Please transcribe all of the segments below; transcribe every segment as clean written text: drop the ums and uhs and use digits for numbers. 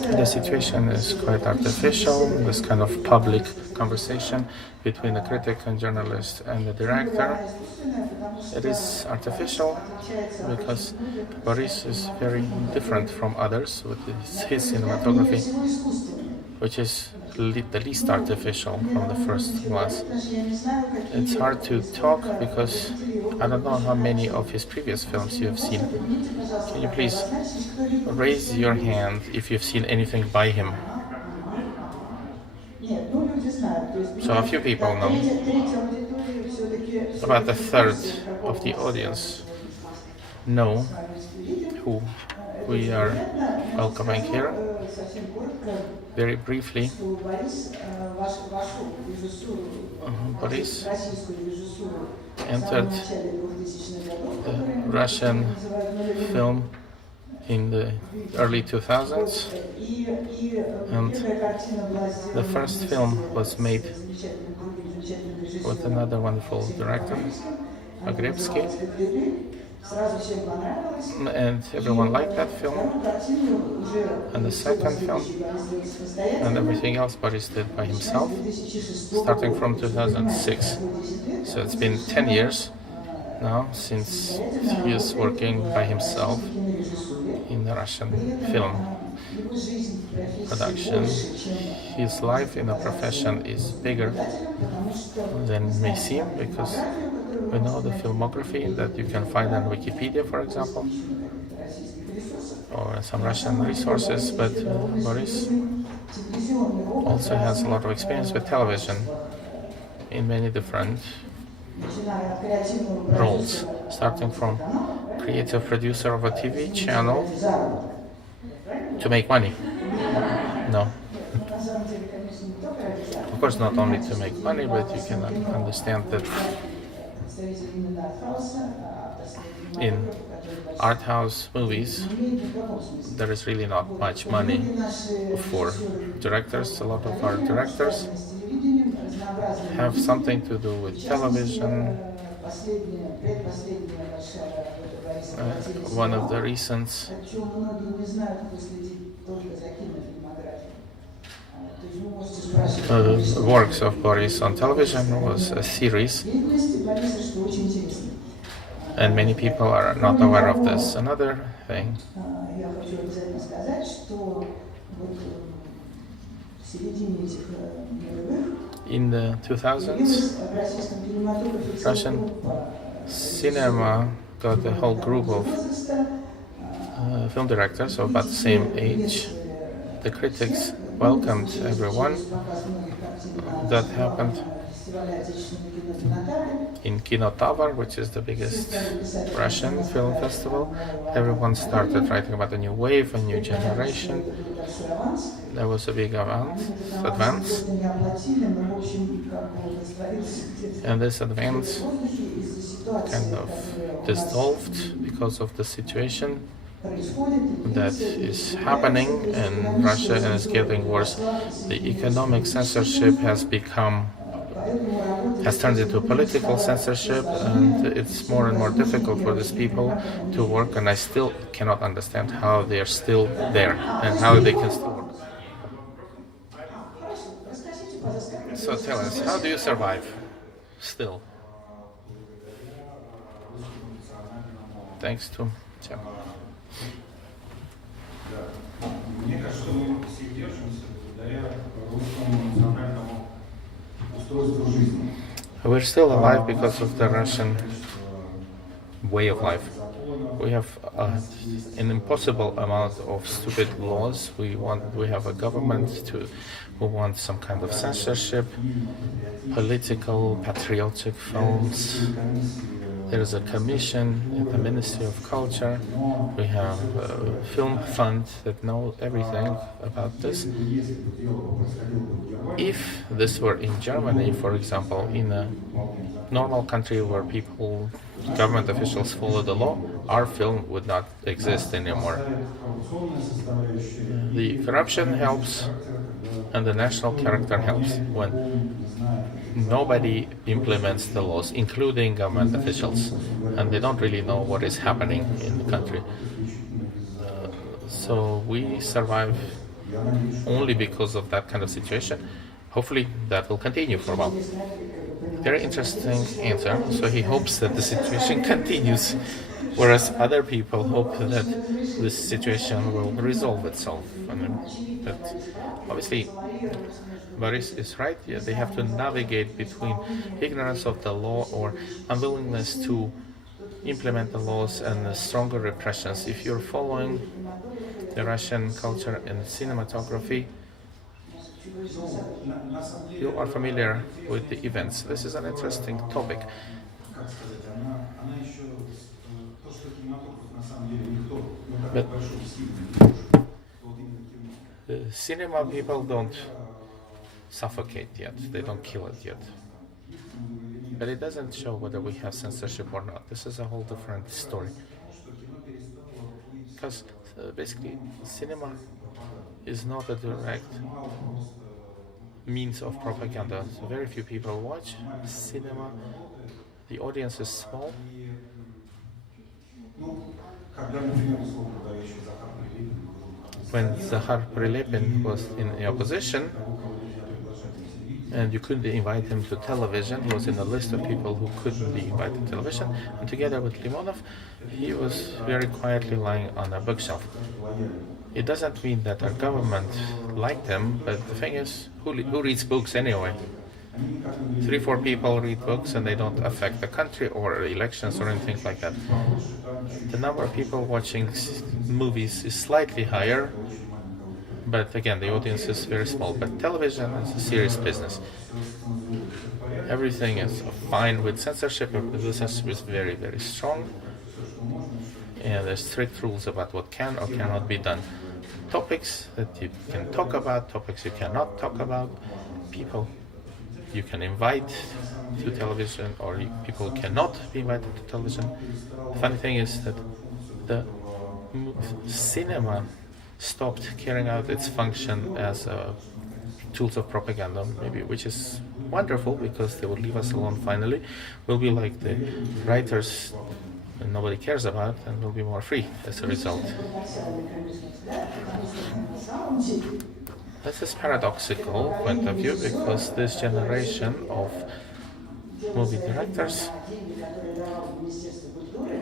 The situation is quite artificial, this kind of public conversation between the critic and journalist and the director. It is artificial because Boris is very different from others with his cinematography, which is the least artificial from the first class. It's hard to talk because I don't know how many of his previous films you have seen. Can you please raise your hand if you've seen anything by him? So a few people know. About a third of the audience know who we are welcoming here. Very briefly, Boris entered the Russian film in the early 2000s, and the first film was made with another wonderful director, Khlebnikov, and everyone liked that film. And the second film and everything else Boris did by himself, starting from 2006. So it's been 10 years now since he is working by himself in the Russian film production. His life in the profession is bigger than it may seem, because we know the filmography that you can find on Wikipedia, for example, or some Russian resources, but Boris also has a lot of experience with television in many different roles, starting from creative producer of a TV channel to make money. No. Of course, not only to make money, but you can understand that in art house movies there is really not much money for directors. A lot of our directors have something to do with television. One of the reasons works of Boris on television was a series, and many people are not aware of this. Another thing, in the 2000s, Russian cinema got a whole group of film directors of about the same age. The critics welcomed everyone. That happened in Kino Tovar, which is the biggest Russian film festival. Everyone started writing about a new wave, a new generation. There was a big advance. And this advance kind of dissolved because of the situation that is happening in Russia, and is getting worse. The economic censorship has turned into political censorship, and it's more and more difficult for these people to work, and I still cannot understand how they are still there and how they can still work. So tell us, how do you survive still? Thanks to Tim. Мне кажется, мы все держимся благодаря русскому национальному устройству жизни. We're still alive because of the Russian way of life. We have an impossible amount of stupid laws. We have a government who wants some kind of censorship, political, patriotic films. There is a commission in the Ministry of Culture. We have a film fund that knows everything about this. If this were in Germany, for example, in a normal country where government officials follow the law, our film would not exist anymore. The corruption helps, and the national character helps when nobody implements the laws, including government officials, and they don't really know what is happening in the country. So we survive only because of that kind of situation. Hopefully that will continue for a while. Very interesting answer. So he hopes that the situation continues, whereas other people hope that this situation will resolve itself. But obviously, Boris is right. Yeah, they have to navigate between ignorance of the law or unwillingness to implement the laws and the stronger repressions. If you're following the Russian culture and cinematography, you are familiar with the events. This is an interesting topic. But the cinema people don't suffocate yet. They don't kill it yet. But it doesn't show whether we have censorship or not. This is a whole different story. Because basically, cinema is not a direct means of propaganda. So very few people watch cinema. The audience is small. When Zahar Prilepin was in the opposition, and you couldn't invite him to television, he was in a list of people who couldn't be invited to television, and together with Limonov, he was very quietly lying on a bookshelf. It doesn't mean that our government liked him, but the thing is, who reads books anyway? 3-4 people read books and they don't affect the country or elections or anything like that. The number of people watching movies is slightly higher, but again, the audience is very small. But television is a serious business. Everything is fine with censorship, but the censorship is very, very strong. And there's strict rules about what can or cannot be done. Topics that you can talk about, topics you cannot talk about, people you can invite to television or people cannot be invited to television. The funny thing is that the cinema stopped carrying out its function as tools of propaganda, maybe, which is wonderful because they will leave us alone finally. We'll be like the writers and nobody cares about, and we'll be more free as a result. This is paradoxical point of view because this generation of movie directors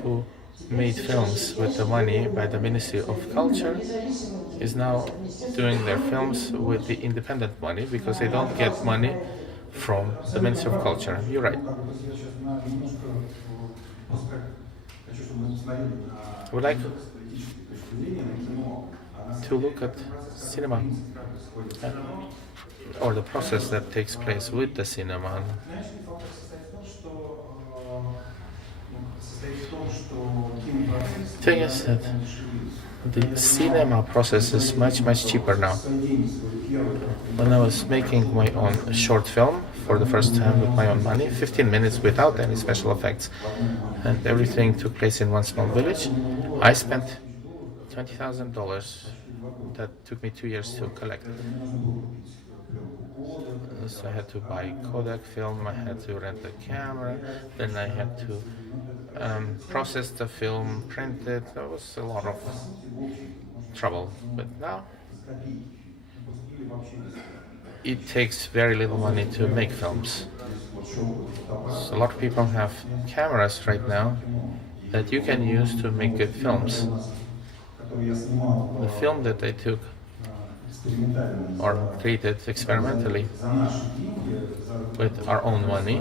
who made films with the money by the Ministry of Culture is now doing their films with the independent money because they don't get money from the Ministry of Culture. You're right. I would like to look at cinema or the process that takes place with the cinema. The thing is that the cinema process is much, much cheaper now. When I was making my own short film for the first time with my own money, 15 minutes without any special effects, and everything took place in one small village, I spent $20,000. That took me 2 years to collect. So I had to buy Kodak film, I had to rent a camera, then I had to process the film, print it. There was a lot of trouble. But now it takes very little money to make films. So a lot of people have cameras right now that you can use to make good films. The film that I took or created experimentally with our own money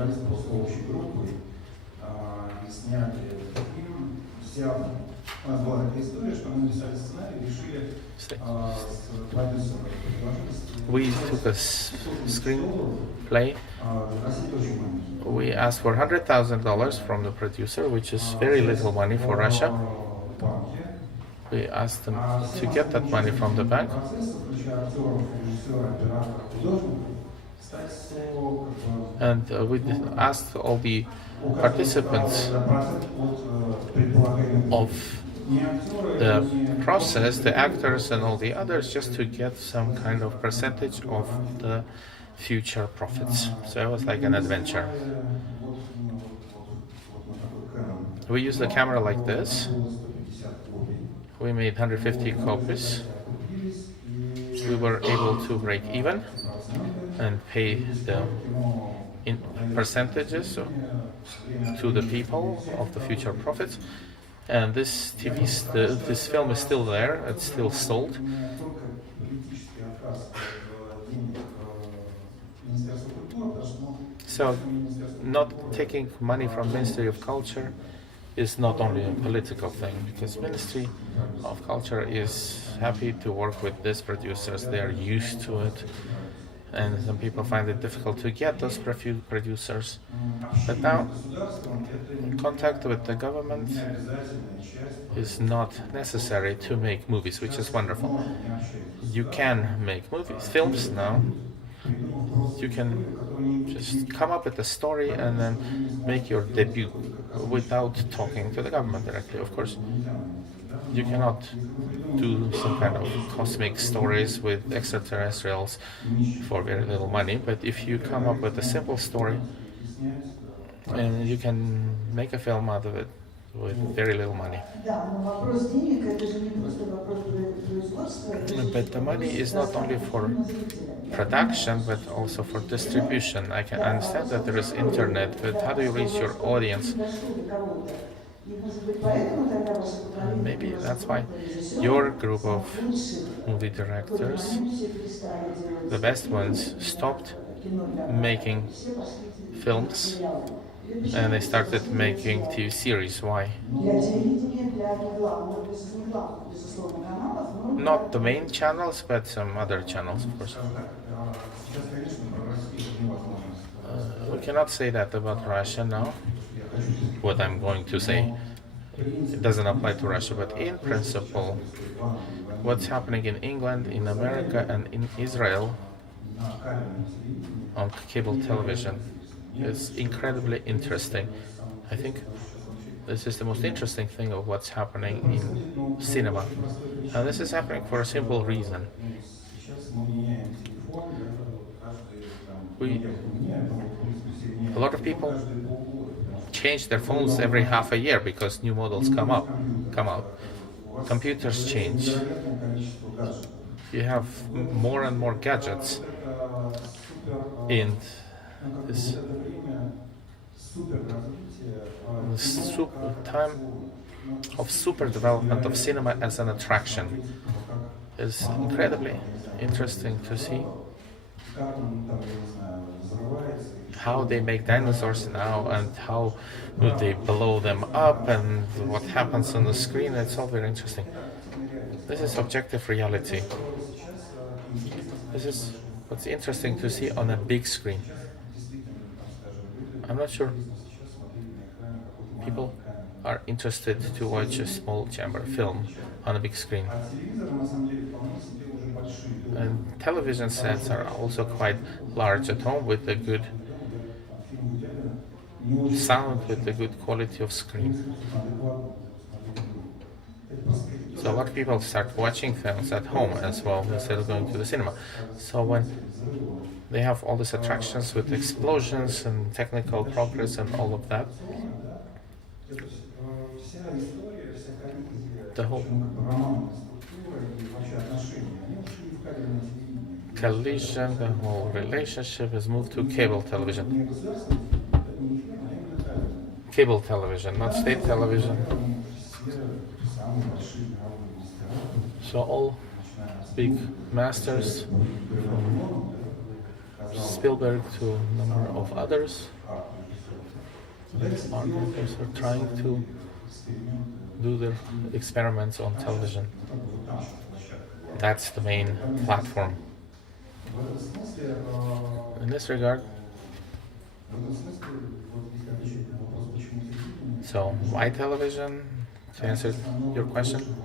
we took a screenplay. We asked for $100,000 from the producer, which is very little money for Russia. We asked them to get that money from the bank. And we asked all the participants of the process, the actors and all the others, just to get some kind of percentage of the future profits. So it was like an adventure. We used a camera like this, We made 150 copies. We were able to break even and pay the percentages to the people of the future profits. And this this film is still there. It's still sold. So, not taking money from Ministry of Culture is not only a political thing, because Ministry of Culture is happy to work with these producers. They are used to it, and some people find it difficult to get those producers. But now, contact with the government is not necessary to make movies, which is wonderful. You can make films now. You can just come up with a story and then make your debut without talking to the government directly, of course. You cannot do some kind of cosmic stories with extraterrestrials for very little money, but if you come up with a simple story, and you can make a film out of it with very little money. But the money is not only for production, but also for distribution. I can understand that there is internet, but how do you reach your audience? Maybe that's why your group of movie directors, the best ones, stopped making films and they started making TV series. Why? Not the main channels, but some other channels, of course. We cannot say that about Russia now. What I'm going to say, it doesn't apply to Russia, but in principle, what's happening in England, in America, and in Israel on cable television is incredibly interesting. I think this is the most interesting thing of what's happening in cinema. And this is happening for a simple reason. A lot of people change their phones every half a year because new models come out. Computers change. You have more and more gadgets. And this time of super development of cinema as an attraction is incredibly interesting to see. How they make dinosaurs now and how they blow them up and what happens on the screen, it's all very interesting. This is objective reality. This is what's interesting to see on a big screen. I'm not sure people are interested to watch a small chamber film on a big screen. And television sets are also quite large at home with a good sound, with a good quality of screen. So a lot of people start watching films at home as well instead of going to the cinema. So when they have all these attractions with explosions and technical progress and all of that, the whole collision, the whole relationship has moved to cable television. Cable television, not state television. So all big masters, from Spielberg to a number of others, are trying to do their experiments on television. That's the main platform. In this regard, so why television? To answer your question,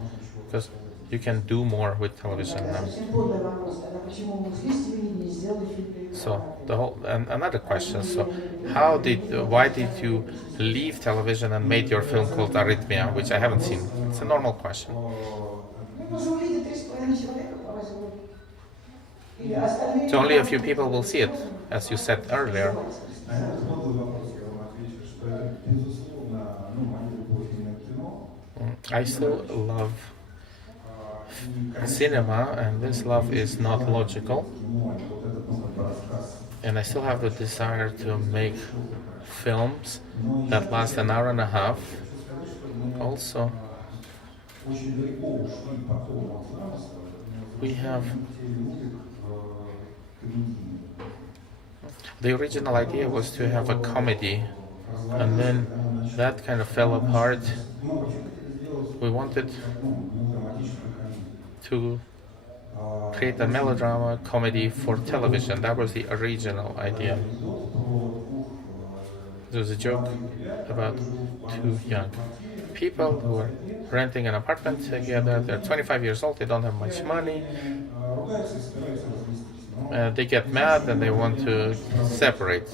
because you can do more with television now. So the whole and another question. So why did you leave television and made your film called Arrhythmia, which I haven't seen? It's a normal question. So only a few people will see it, as you said earlier. I still love cinema, and this love is not logical. And I still have the desire to make films that last an hour and a half. Also, we have the original idea was to have a comedy, and then that kind of fell apart. We wanted to create a melodrama comedy for television. That was the original idea. There was a joke about two young people who are renting an apartment together. They're 25 years old, they don't have much money. They get mad and they want to separate.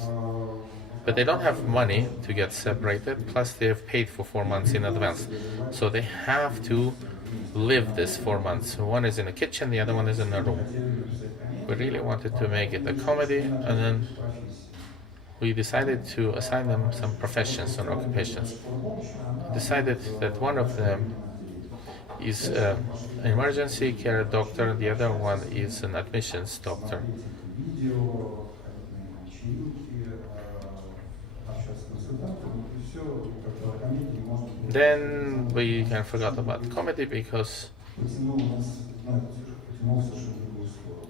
But they don't have money to get separated, plus they have paid for 4 months in advance. So they have to live this 4 months. One is in a kitchen, the other one is in a room. We really wanted to make it a comedy, and then we decided to assign them some professions or occupations. We decided that one of them is an emergency care doctor, the other one is an admissions doctor. Then we kind of forgot about comedy because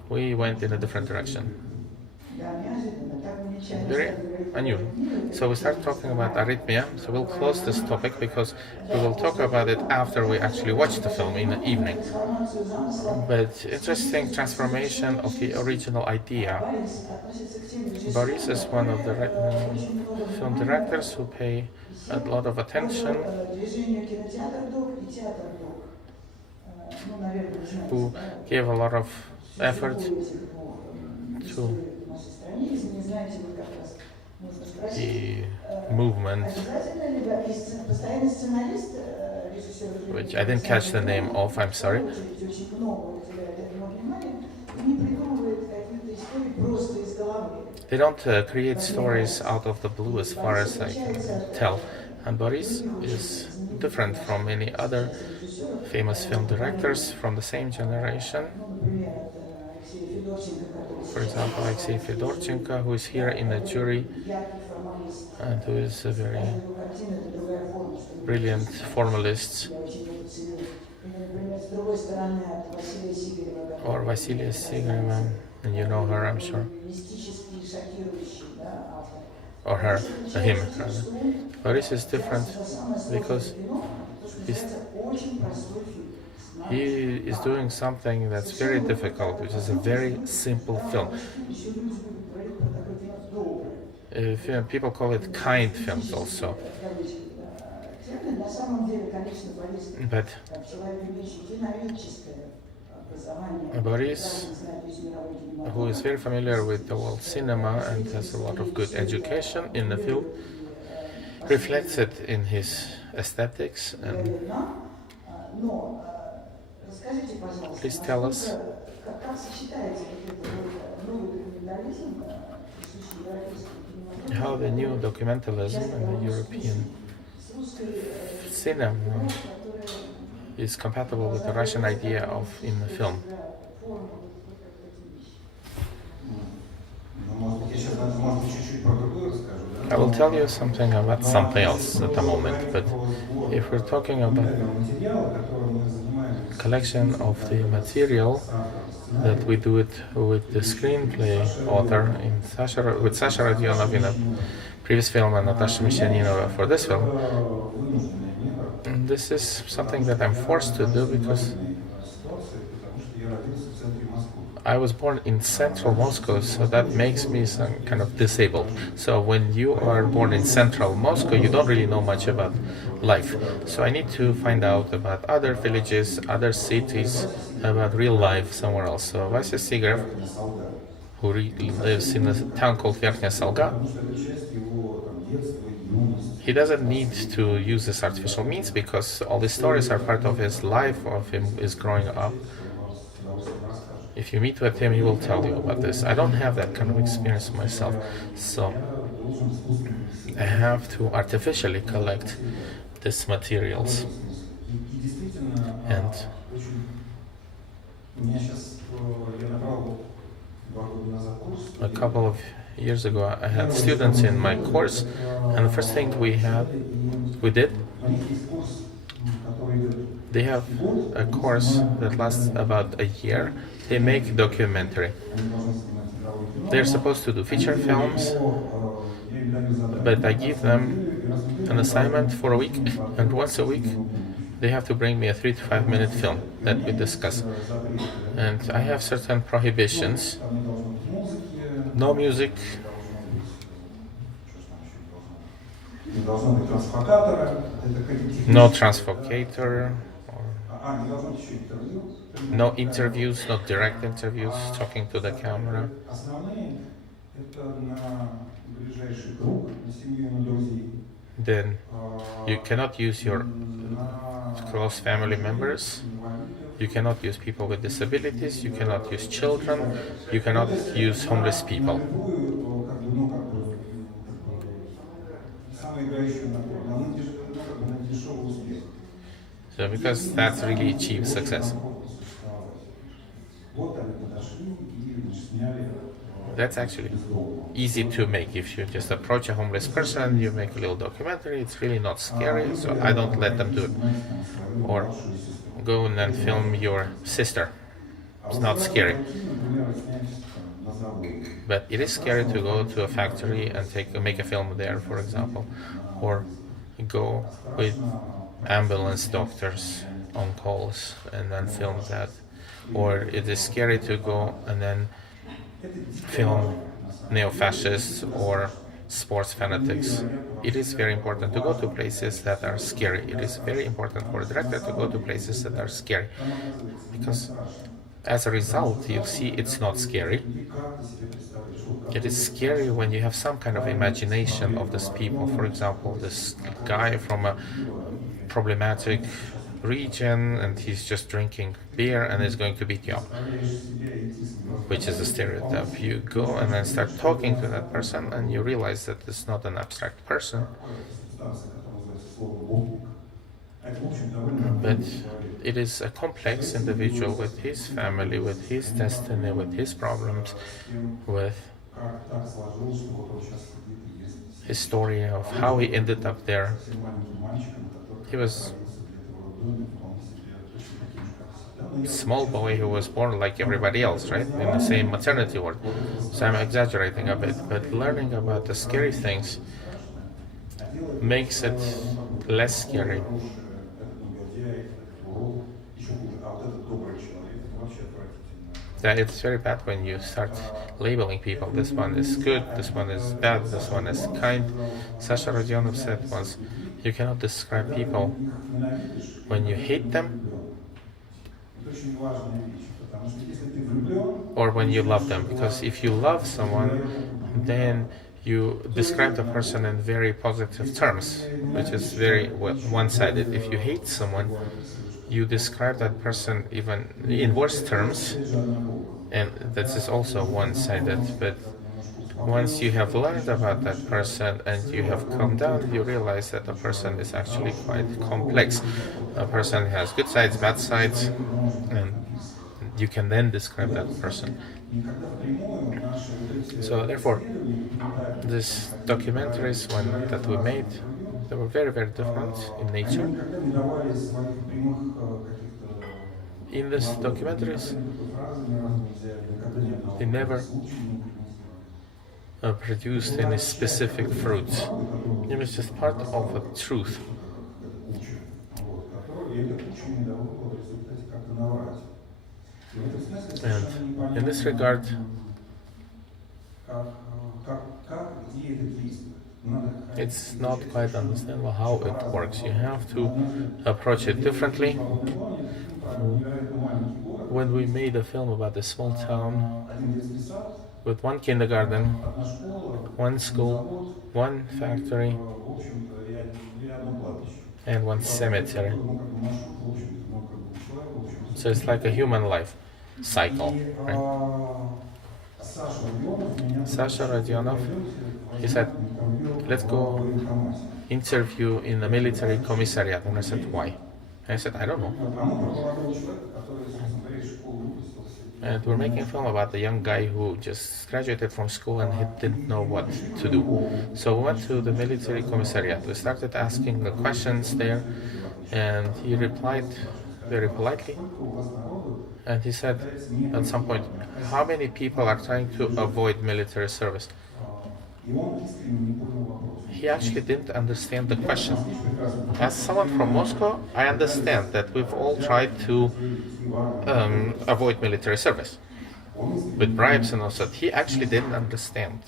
we went in a different direction. Very unusual. So we start talking about arrhythmia. So we'll close this topic because we will talk about it after we actually watch the film in the evening. But interesting transformation of the original idea. Boris is one of the film directors who pay a lot of attention, who gave a lot of effort to the movement, which I didn't catch the name of, I'm sorry. They don't create stories out of the blue as far as I can tell. And Boris is different from many other famous film directors from the same generation. For example, Alexei Fedorchenko, who is here in the jury and who is a very brilliant formalist. Or Vasilia Sigareva, and you know her, I'm sure. Or her, him rather. Boris is different because he is doing something that's very difficult, which is a very simple film. People call it kind films also. But Boris, who is very familiar with the world cinema and has a lot of good education in the film, reflects it in his aesthetics. And please tell us how the new documentalism in the European cinema is compatible with the Russian idea of in the film. I will tell you something about something else at the moment, but if we're talking about collection of the material that we do it with the screenplay author with Sasha Rodionov in a previous film and Natasha Mishyaninova for this film. And this is something that I'm forced to do because I was born in central Moscow, so that makes me some kind of disabled. So when you are born in central Moscow, you don't really know much about life. So I need to find out about other villages, other cities, about real life somewhere else. So Vasya Sigarev, who lives in a town called Verkhnya Salga, he doesn't need to use this artificial means because all these stories are part of his life, of him is growing up. If you meet with him, he will tell you about this. I don't have that kind of experience myself, so I have to artificially collect these materials. And A couple of years ago, I had students in my course, and the first thing we did, they have a course that lasts about a year. They make documentary. They're supposed to do feature films, but I give them an assignment for a week, and once a week they have to bring me a 3 to 5 minute film that we discuss. And I have certain prohibitions. No music, no transfocator, no interviews, not direct interviews, talking to the camera. Then you cannot use your close family members, you cannot use people with disabilities, you cannot use children, you cannot use homeless people. So because that's really cheap success. That's actually easy to make. If you just approach a homeless person, you make a little documentary, it's really not scary, so I don't let them do it. Or go and film your sister. It's not scary. But it is scary to go to a factory and make a film there, for example, or go with ambulance doctors on calls and then film that. Or it is scary to go and then film neo-fascists or sports fanatics. It is very important to go to places that are scary. It is very important for a director to go to places that are scary, because as a result, you see it's not scary. It is scary when you have some kind of imagination of these people. For example, this guy from a problematic region and he's just drinking beer and is going to beat you up, which is a stereotype. You go and then start talking to that person and you realize that it's not an abstract person, but it is a complex individual with his family, with his destiny, with his problems, with his story of how he ended up there. He was a small boy who was born like everybody else, right? In the same maternity ward. So I'm exaggerating a bit, but learning about the scary things makes it less scary. That it's very bad when you start labeling people. This one is good, this one is bad, this one is kind. Sasha Rodionov said once, you cannot describe people when you hate them or when you love them, because if you love someone, then you describe the person in very positive terms, which is very one-sided. If you hate someone, you describe that person even in worse terms, and that is also one-sided. But once you have learned about that person and you have calmed down, you realize that the person is actually quite complex. A person has good sides, bad sides, and you can then describe that person. So therefore, these documentaries that we made, they were very, very different in nature. In these documentaries, they never produced any specific fruits. It was just part of a truth. And in this regard, it's not quite understandable how it works. You have to approach it differently. When we made a film about a small town with one kindergarten, one school, one factory, and one cemetery. So it's like a human life cycle, right? Sasha Rodionov, he said, let's go interview in a military commissariat. And I said, why? And I said, I don't know. And we're making a film about a young guy who just graduated from school and he didn't know what to do. So we went to the military commissariat. We started asking the questions there, and he replied very politely. And he said at some point, how many people are trying to avoid military service? He actually didn't understand the question. As someone from Moscow, I understand that we've all tried to avoid military service with bribes and all that. He actually didn't understand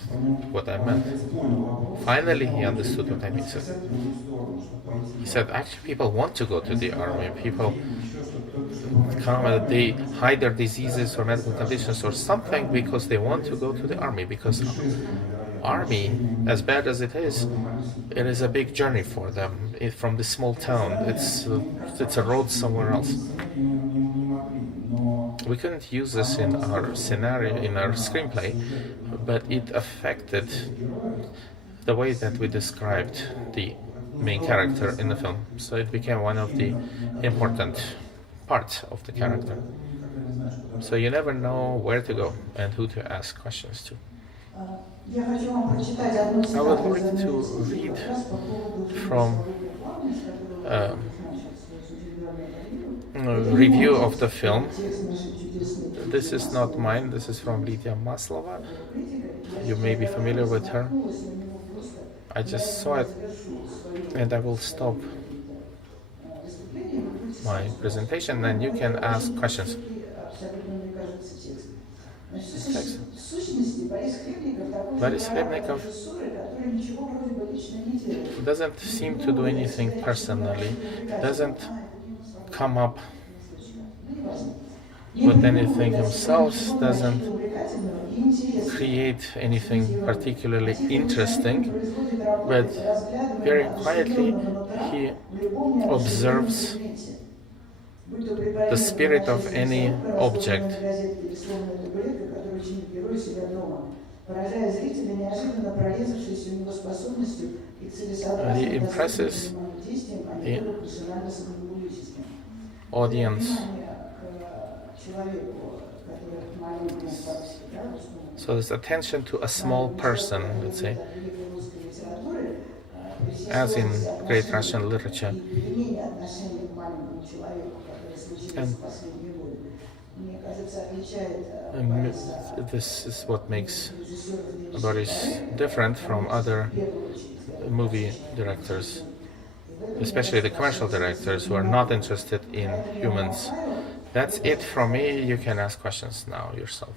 what I meant. Finally, he understood what I mean. He said, actually, people want to go to the army. People come and they hide their diseases or medical conditions or something because they want to go to the army. Because army, as bad as it is a big journey for them. From the small town, it's a road somewhere else. We couldn't use this in our scenario, in our screenplay, but it affected the way that we described the main character in the film. So it became one of the important parts of the character. So you never know where to go and who to ask questions to. I would like to read from a review of the film. This is not mine, this is from Lydia Maslova. You may be familiar with her. I just saw it and I will stop my presentation and you can ask questions. Text. Boris Khlebnikov doesn't seem to do anything personally, doesn't come up with anything himself, doesn't create anything particularly interesting, but very quietly he observes the spirit of any object. He impresses the audience. So there's attention to a small person, let's say, as in great Russian literature. And this is what makes Boris different from other movie directors, especially the commercial directors who are not interested in humans. That's it from me. You can ask questions now yourself.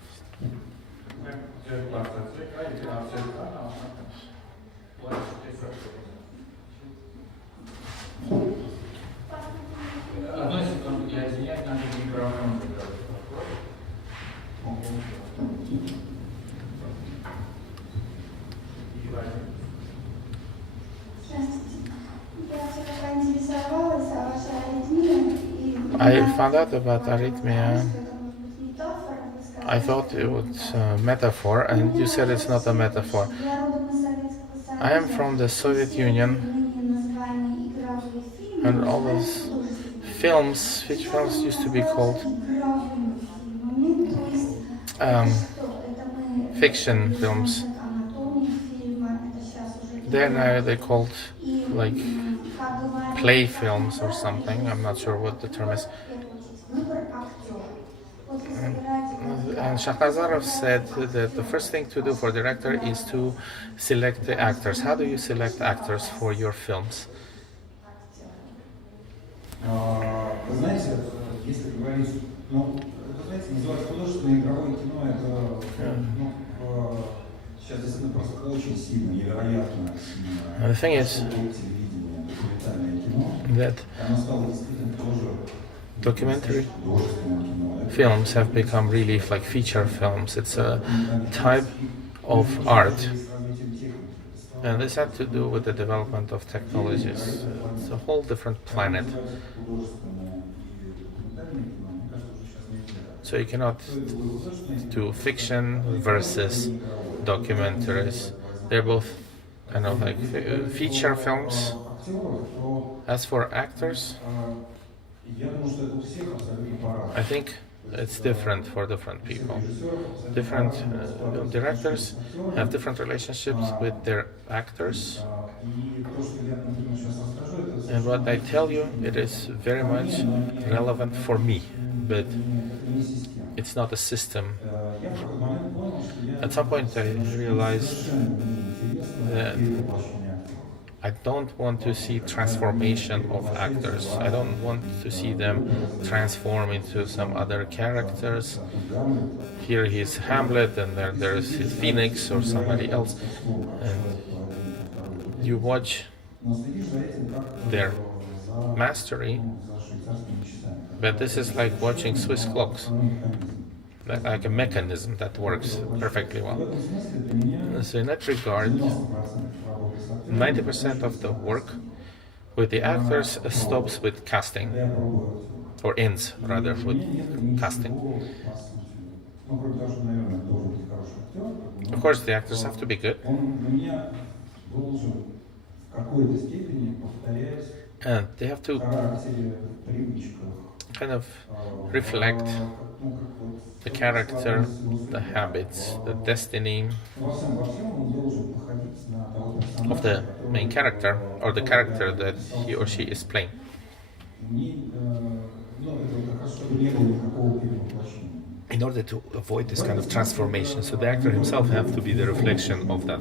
I found out about arrhythmia. I thought it was a metaphor, and you said it's not a metaphor. I am from the Soviet Union, and all those films, which films used to be called fiction films. Then they're called like play films or something. I'm not sure what the term is. And Shahnazarov said that the first thing to do for the director is to select the actors. How do you select actors for your films? Вы знаете, если говорить, это, знаете, называется художественное игровое кино, это, сейчас действительно просто очень сильно, невероятно The thing is that documentary films have become really like feature films. It's a type of art, and this had to do with the development of technologies. It's a whole different planet. So you cannot do fiction versus documentaries. They're both kind of like feature films. As for actors, I think it's different for different people. Different film directors have different relationships with their actors. And what I tell you, it is very much relevant for me, but it's not a system. At some point I realized that I don't want to see transformation of actors. I don't want to see them transform into some other characters. Here he's Hamlet and there's his Phoenix or somebody else. And you watch their mastery, but this is like watching Swiss clocks. Like a mechanism that works perfectly well. So in that regard, 90% of the work with the actors stops with casting, or ends rather with casting. Of course, the actors have to be good, and they have to kind of reflect the character, the habits, the destiny of the main character, or the character that he or she is playing. In order to avoid this kind of transformation, so the actor himself has to be the reflection of that.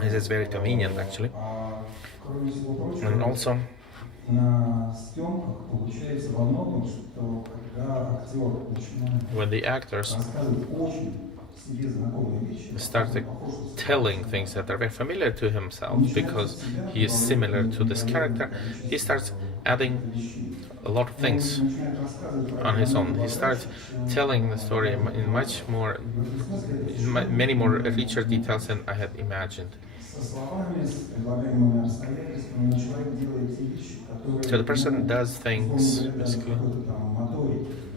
This is very convenient, actually. And also, when the actors start telling things that are very familiar to himself because he is similar to this character, he starts adding a lot of things on his own. He starts telling the story in many more richer details than I had imagined. So the person does things basically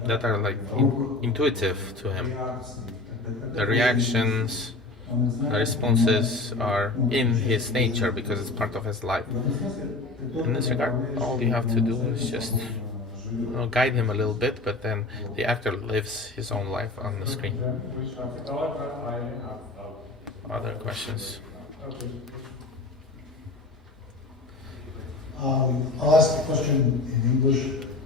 that are like intuitive to him. The reactions, the responses are in his nature because it's part of his life. In this regard, all you have to do is just guide him a little bit, but then the actor lives his own life on the screen. Other questions? I'll ask the question in English,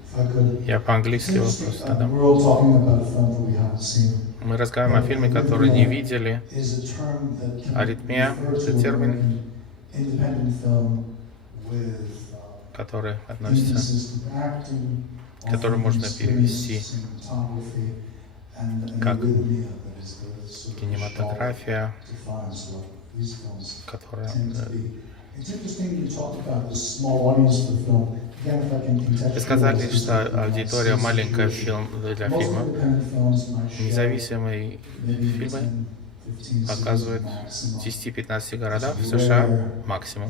if I could. Я по-английски вопрос задам. We're all talking about a film that we haven't seen. Мы разговариваем о фильме, который не видели. Аритмия – это термин, который относится, который можно перевести как кинематография, которая... Вы сказали, что аудитория маленькая для фильма. Независимые фильмы показывают в 10-15 городах в США максимум.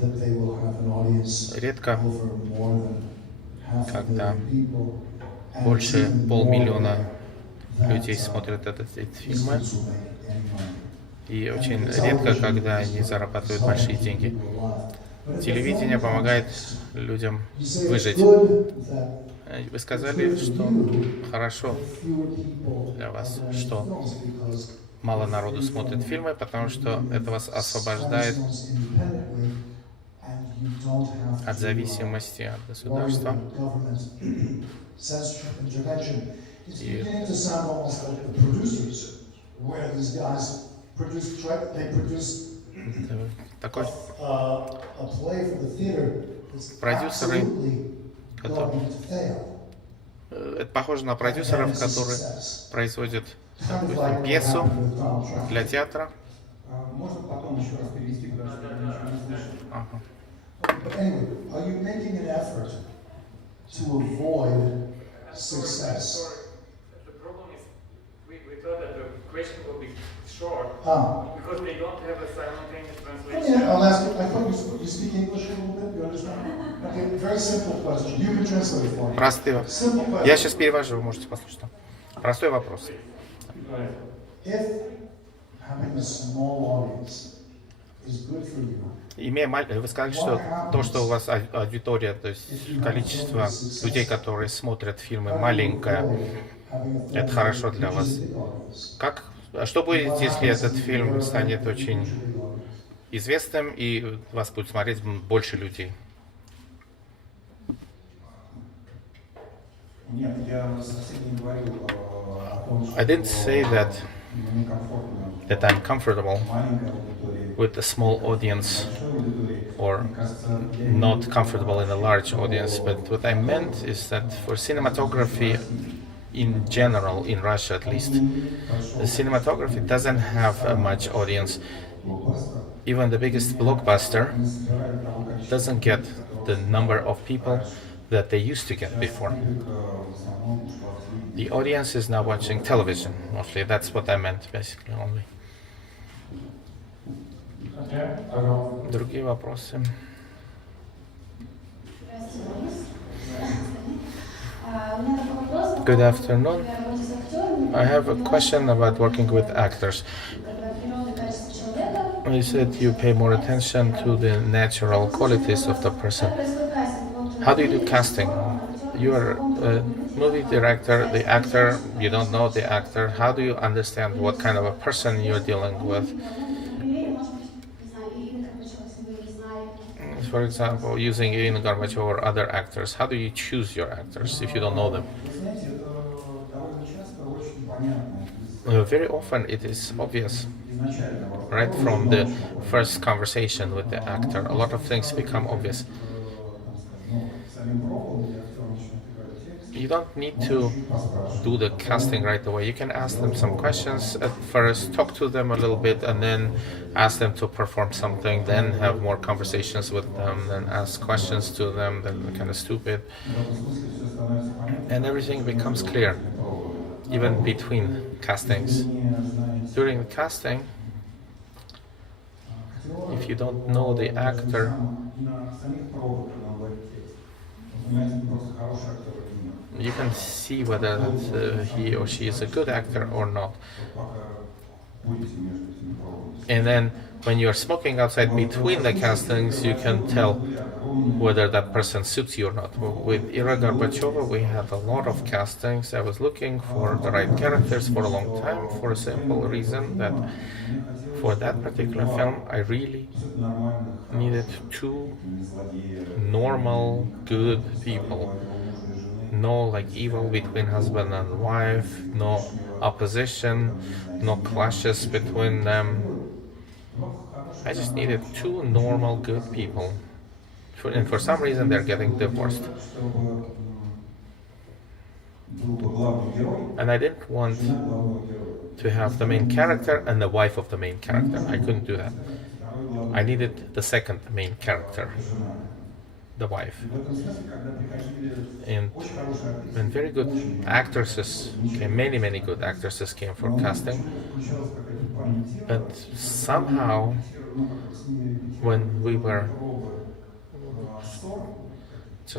Редко, когда больше 500 000 людей смотрят эти фильмы. И очень редко, когда они зарабатывают большие деньги. Телевидение помогает людям выжить. Вы сказали, что хорошо для вас, что мало народу смотрит фильмы, потому что это вас освобождает от зависимости от государства. И такой продюсеры, это похоже на продюсеров, которые производят, допустим, пьесу для театра. Можно потом еще раз перевести, потому что я ничего не слышал. But anyway, are you making an effort to avoid success? The problem is, we thought that the question will be short because they don't have a simultaneous translation. Yeah, I'll ask you. I thought you speak English a little bit. You understand? Okay, very simple question. You can translate it for me. Простой. Simple question. Я сейчас перевожу, вы можете послушать. Простой вопрос. If having a small audience is good for you. Вы сказали, что то, что у вас аудитория, то есть количество людей, которые смотрят фильмы, маленькое, having a Это film хорошо для that вас. reaches the audience. А что будет, если этот фильм станет очень Reach the audience. известным и вас будет смотреть больше людей? Нет, я совсем не говорил о том, что I didn't say that некомфортно I'm comfortable маленькой аудитории, with a small audience большой аудитории. or Мне кажется, я not comfortable in a large audience, but what I meant is that for cinematography in general, in Russia at least, the cinematography doesn't have a much audience. Even the biggest blockbuster doesn't get the number of people that they used to get before. The audience is now watching television mostly. That's what I meant basically only. Другие вопросы? Good afternoon. I have a question about working with actors. You said you pay more attention to the natural qualities of the person. How do you do casting? You are a movie director, the actor, you don't know the actor. How do you understand what kind of a person you're dealing with? For example, using Irina Gorbachev or other actors, how do you choose your actors if you don't know them? Вы знаете, это довольно часто очень понятно. Very often it is obvious, Изначально right from the first conversation with the actor. A lot of things become obvious. самим пробовал, где актер начинает играть текст, You don't need to do the casting right away. You can ask them some questions at first, talk to them a little bit, and then ask them to perform something, then have more conversations with them, then ask questions to them, then kind of stupid. в этом смысле все становится понятно. And everything becomes clear, even between castings. Не знаете, During the casting, if you don't know the actor, на самих пробах, когда он говорит текст, вы понимаете, это просто хороший актер или нет. you can see whether he or she is a good actor or not. Вот пока будете между этими пробами. And then when you're smoking outside between the castings, you can tell whether that person suits you or not. With Ira Gorbacheva, we had a lot of castings. I was looking for the right characters for a long time for a simple reason that for that particular film, I really needed two normal, good people. No like evil between husband and wife, no opposition, no clashes between them. I just needed two normal, good people. And for some reason, they're getting divorced. And I didn't want to have the main character and the wife of the main character. I couldn't do that. I needed the second main character, the wife. And when very good actresses came, many good actresses came for casting. But somehow, when we were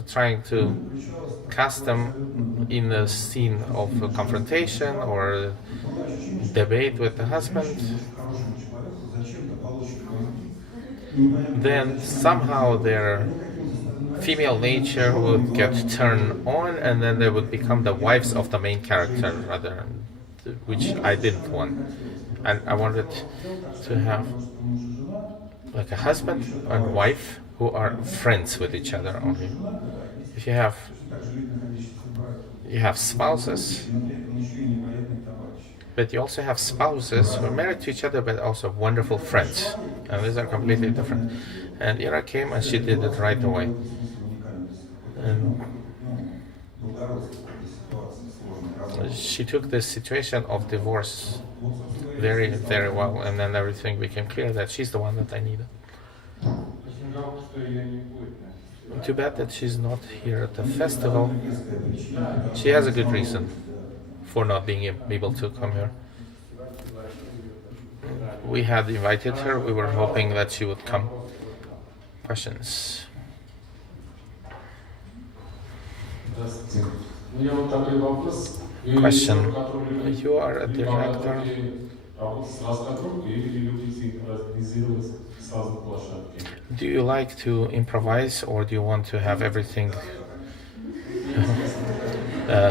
trying to cast them in a scene of a confrontation or debate with the husband, then somehow their female nature would get turned on and then they would become the wives of the main character rather, which I didn't want. And I wanted to have like a husband and wife who are friends with each other only. If you have spouses, but you also have spouses who are married to each other but also wonderful friends. And these are completely different. And Ira came and she did it right away. And she took the situation of divorce very, very well, and then everything became clear that she's the one that I needed. Too bad that she's not here at the festival. She has a good reason for not being able to come here. We had invited her, we were hoping that she would come. Questions? Question. You are a director. Do you like to improvise or do you want to have everything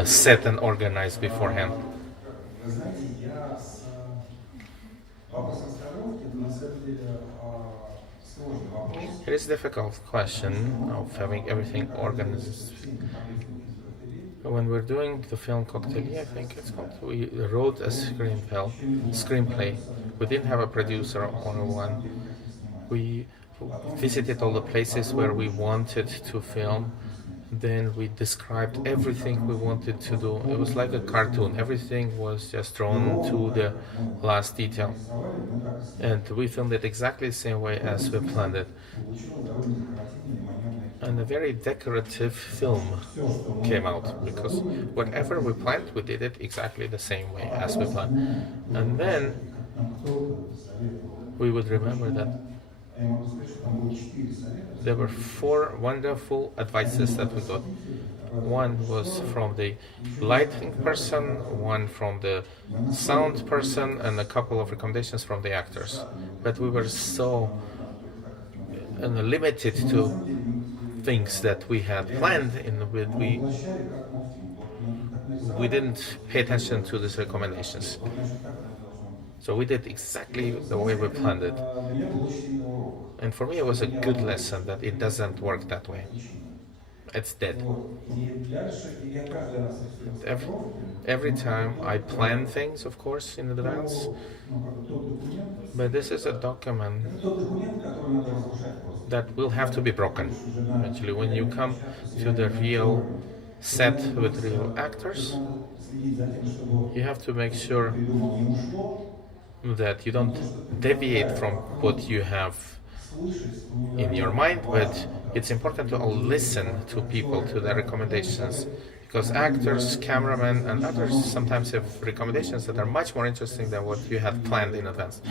set and organized beforehand. Вы знаете, я с вопросом скадровки, это на самом деле сложный вопрос. It is a difficult question of having everything organized. When we're doing the film Cocktail, I think it's called, we wrote a screenplay. We didn't have a producer or one. We visited all the places where we wanted to film. Then we described everything we wanted to do. It was like a cartoon. Everything was just drawn to the last detail. And we filmed it exactly the same way as we planned it. And a very decorative film came out, because whatever we planned, we did it exactly the same way as we planned. And then we would remember that there were 4 wonderful advices that we got. One was from the lighting person, one from the sound person, and a couple of recommendations from the actors. But we were so limited to things that we had planned, we didn't pay attention to these recommendations. So we did exactly the way we planned it. And for me, it was a good lesson that it doesn't work that way. It's dead. Every time I plan things, of course, in advance, but this is a document that will have to be broken eventually. When you come to the real set with real actors, you have to make sure that you don't deviate from what you have in your mind, but it's important to listen to people, to their recommendations, because actors, cameramen, and others sometimes have recommendations that are much more interesting than what you had planned in advance.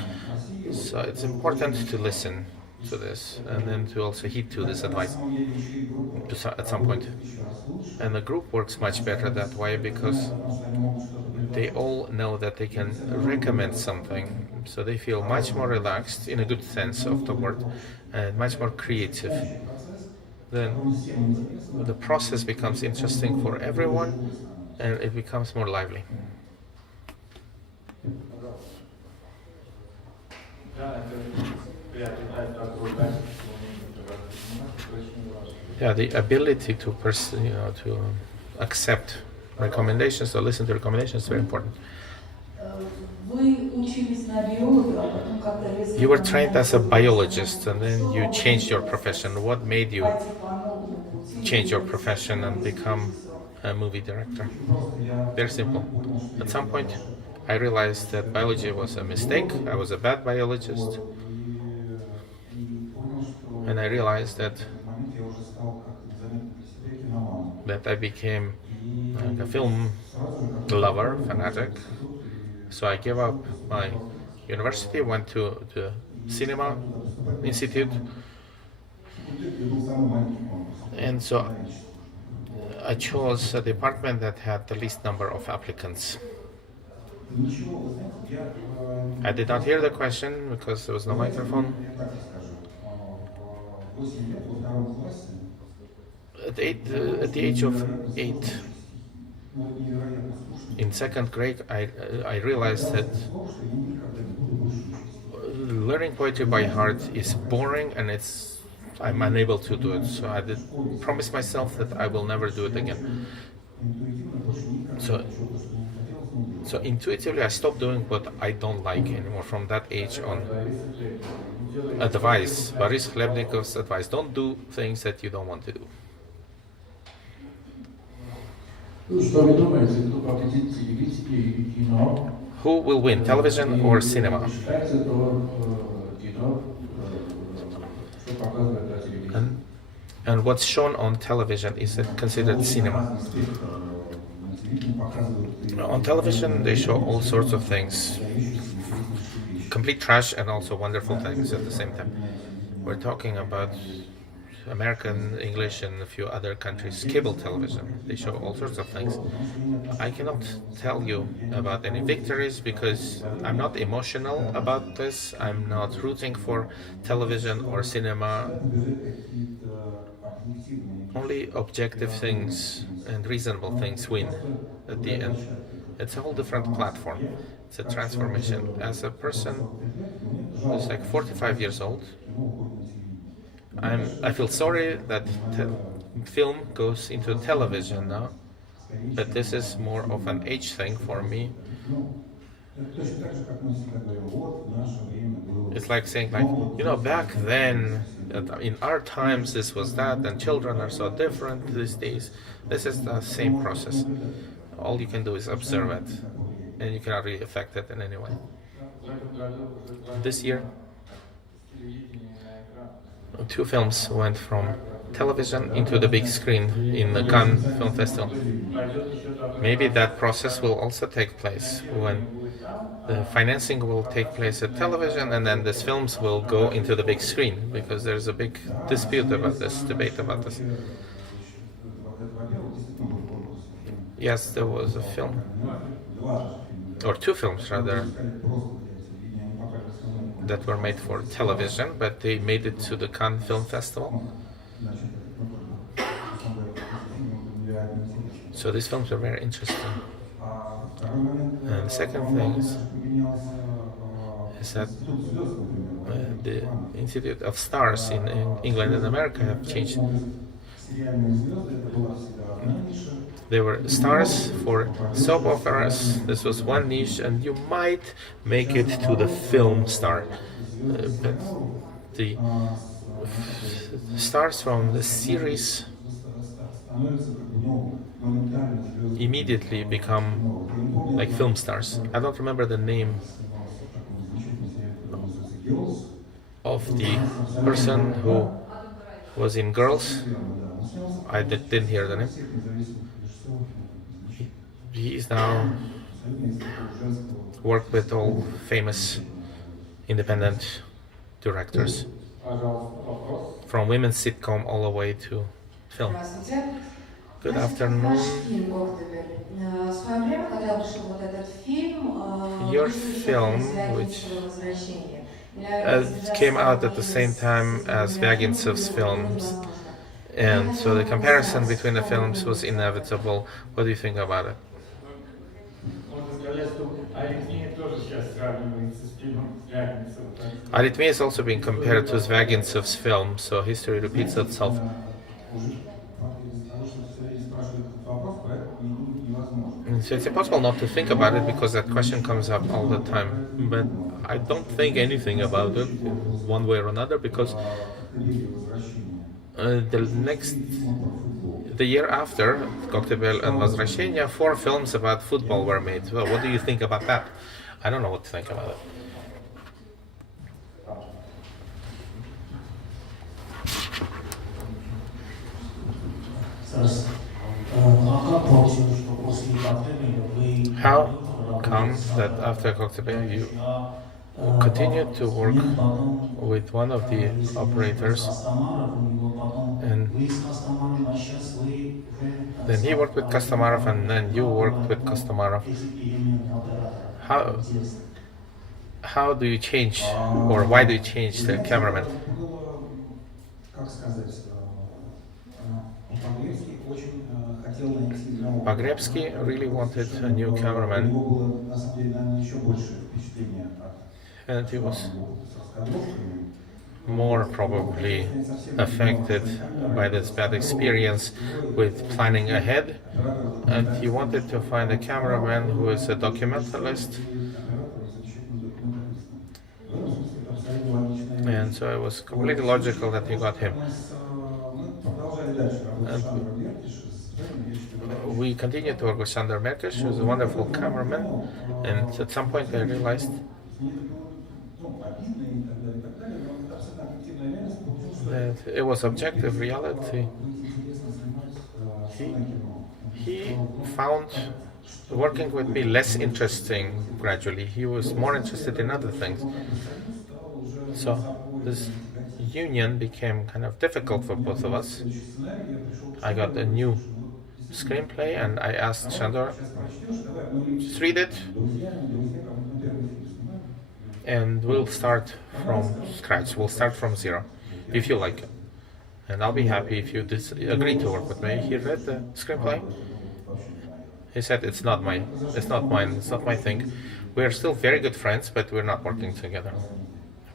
So it's important to listen to this, and then to also heed to this advice at some point. And the group works much better that way, because they all know that they can recommend something, so they feel much more relaxed, in a good sense of the word, and much more creative. Then the process becomes interesting for everyone, and it becomes more lively. Yeah, the ability to accept recommendations or listen to recommendations is very important. You were trained as a biologist, and then you changed your profession. What made you change your profession and become a movie director? Very simple. At some point, I realized that biology was a mistake. I was a bad biologist. And I realized that I became like a film lover, fanatic. So I gave up my university, went to the cinema institute, and so I chose a department that had the least number of applicants. I did not hear the question because there was no microphone. At the age of 8, in 2nd grade, I realized that learning poetry by heart is boring, and I'm unable to do it. So I did promise myself that I will never do it again. So intuitively, I stopped doing what I don't like anymore from that age on. Advice, Boris Khlebnikov's advice: don't do things that you don't want to do. Who will win, television or cinema? And what's shown on television is considered cinema. On television, they show all sorts of things, complete trash and also wonderful things at the same time. We're talking about American, English, and a few other countries. Cable television, they show all sorts of things. I cannot tell you about any victories because I'm not emotional about this. I'm not rooting for television or cinema. only objective things and reasonable things win at the end. It's a whole different platform. It's a transformation. As a person who's like 45 years old, I feel sorry that film goes into television now, but this is more of an age thing for me. It's like saying, like, back then, in our times, this was that, and children are so different these days. This is the same process. All you can do is observe it, and you cannot really affect it in any way. This year, 2 films went from television into the big screen in the Cannes Film Festival. Maybe that process will also take place when the financing will take place at television, and then these films will go into the big screen, because there's a big dispute about this, debate about this. Yes, there was a film, or 2 films rather, that were made for television, but they made it to the Cannes Film Festival. So these films are very interesting. And the second thing is that the Institute of Stars in England and America have changed. They were stars for soap operas. This was one niche, and you might make it to the film star. But the stars from the series immediately become like film stars. I don't remember the name of the person who was in Girls. I didn't hear the name. He is now worked with all famous independent directors, from women's sitcom all the way to film. Good afternoon. Your film, which came out at the same time as Vagintsev's films, and so the comparison between the films was inevitable. What do you think about it? Arrhythmia is also being compared to Zvagintsev's film, so history repeats itself. So it's impossible not to think about it, because that question comes up all the time. But I don't think anything about it one way or another, because the year after Koktebel and Возвращение, 4 films about football were made. Well, what do you think about that? I don't know what to think about it. How come that after Koktebel you continued to work with one of the operators, and then he worked with Kostomarov, and then you worked with Kostomarov? How do you change, or why do you change the cameraman? Pogrebsky really wanted a new cameraman, and he was more probably affected by this bad experience with planning ahead, and he wanted to find a cameraman who is a documentalist, and so it was completely logical that he got him. And we continued to work with Sandor Merkish, who was a wonderful cameraman, and at some point I realized that it was objective reality. He found working with me less interesting gradually. He was more interested in other things. So this union became kind of difficult for both of us. I got a new screenplay, and I asked Sandor, just read it, and we'll start from scratch. We'll start from zero, if you like it. and I'll be happy if you agree to work with me. He read the screenplay. He said it's not mine, it's not my thing. We're still very good friends, but we're not working together.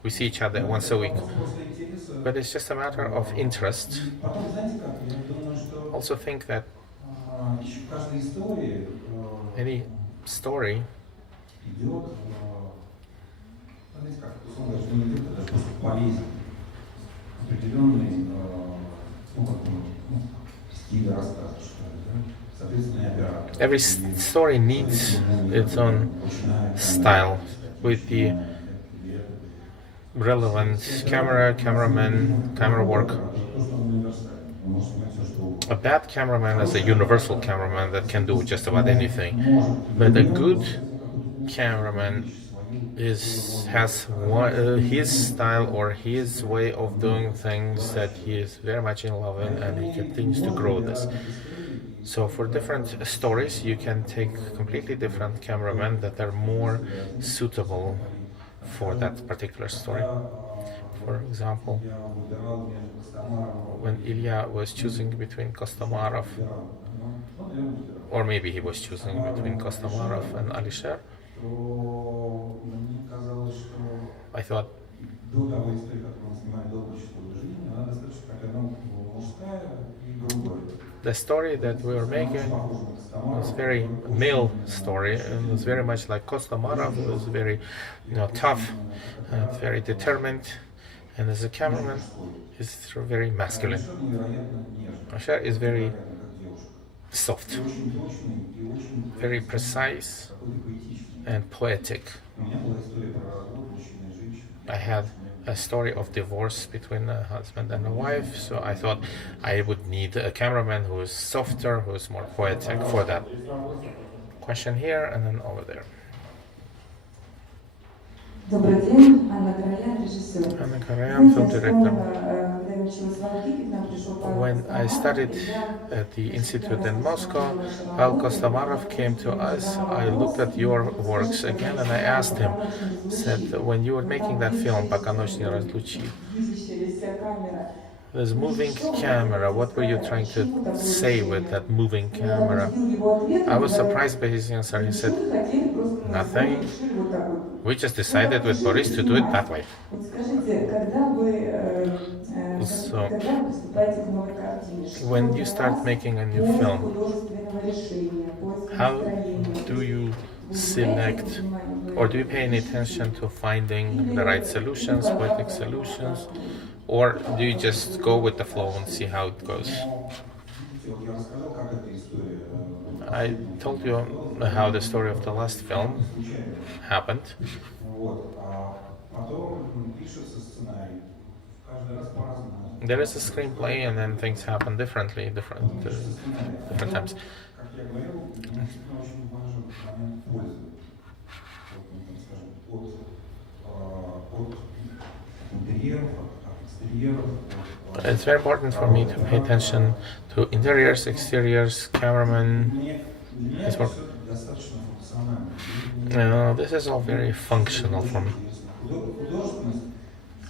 We see each other once a week. But it's just a matter of interest. Also think that any story every story needs its own style with the relevant cameraman, camera work. A bad cameraman is a universal cameraman that can do just about anything, but a good cameraman has his style or his way of doing things that he is very much in love in, and he continues to grow this. So for different stories, you can take completely different cameramen that are more suitable for that particular story. For example, when Ilya was choosing between Kostomarov, or maybe he was choosing between Kostomarov and Alisher, I thought the story that we were making was very male story, and was very much like Kostomarov, was very tough and very determined, and as a cameraman is very masculine. Alisher is very soft, very precise and poetic. I had a story of divorce between a husband and a wife, so I thought I would need a cameraman who is softer, who is more poetic for that. Question here and then over there. Добрый день, Анна Короян, режиссер. Anna Karayan, film director. When I studied at the institute in Moscow, while Kostomarov came to us, I looked at your works again and I asked him, said, when you were making that film, «Пока ночь не разлучит», this moving camera, what were you trying to say with that moving camera? I was surprised by his answer. He said, nothing. We just decided with Boris to do it that way. So, when you start making a new film, how do you select, or do you pay any attention to finding the right solutions, poetic solutions, or do you just go with the flow and see how it goes? I told you how the story of the last film happened. There is a screenplay and then things happen differently, different times. It's very important for me to pay attention to interiors, exteriors, cameraman, his work. This is all very functional for me.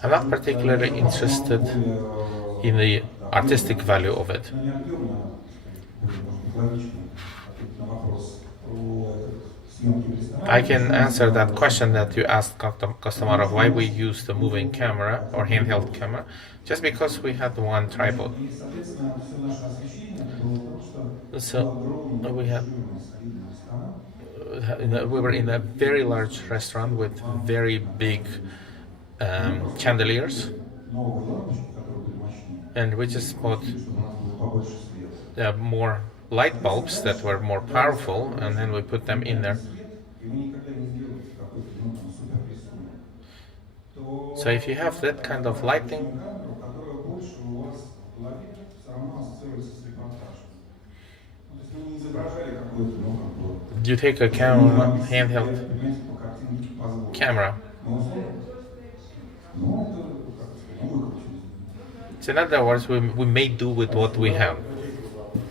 I'm not particularly interested in the artistic value of it. I can answer that question that you asked Kostomarov, why we use the moving camera or handheld camera, just because we had one tripod. So we were in a very large restaurant with very big chandeliers, and we just bought more light bulbs that were more powerful, and then we put them in there. So if you have that kind of lighting, you take a handheld camera. So in other words, we may do with what we have.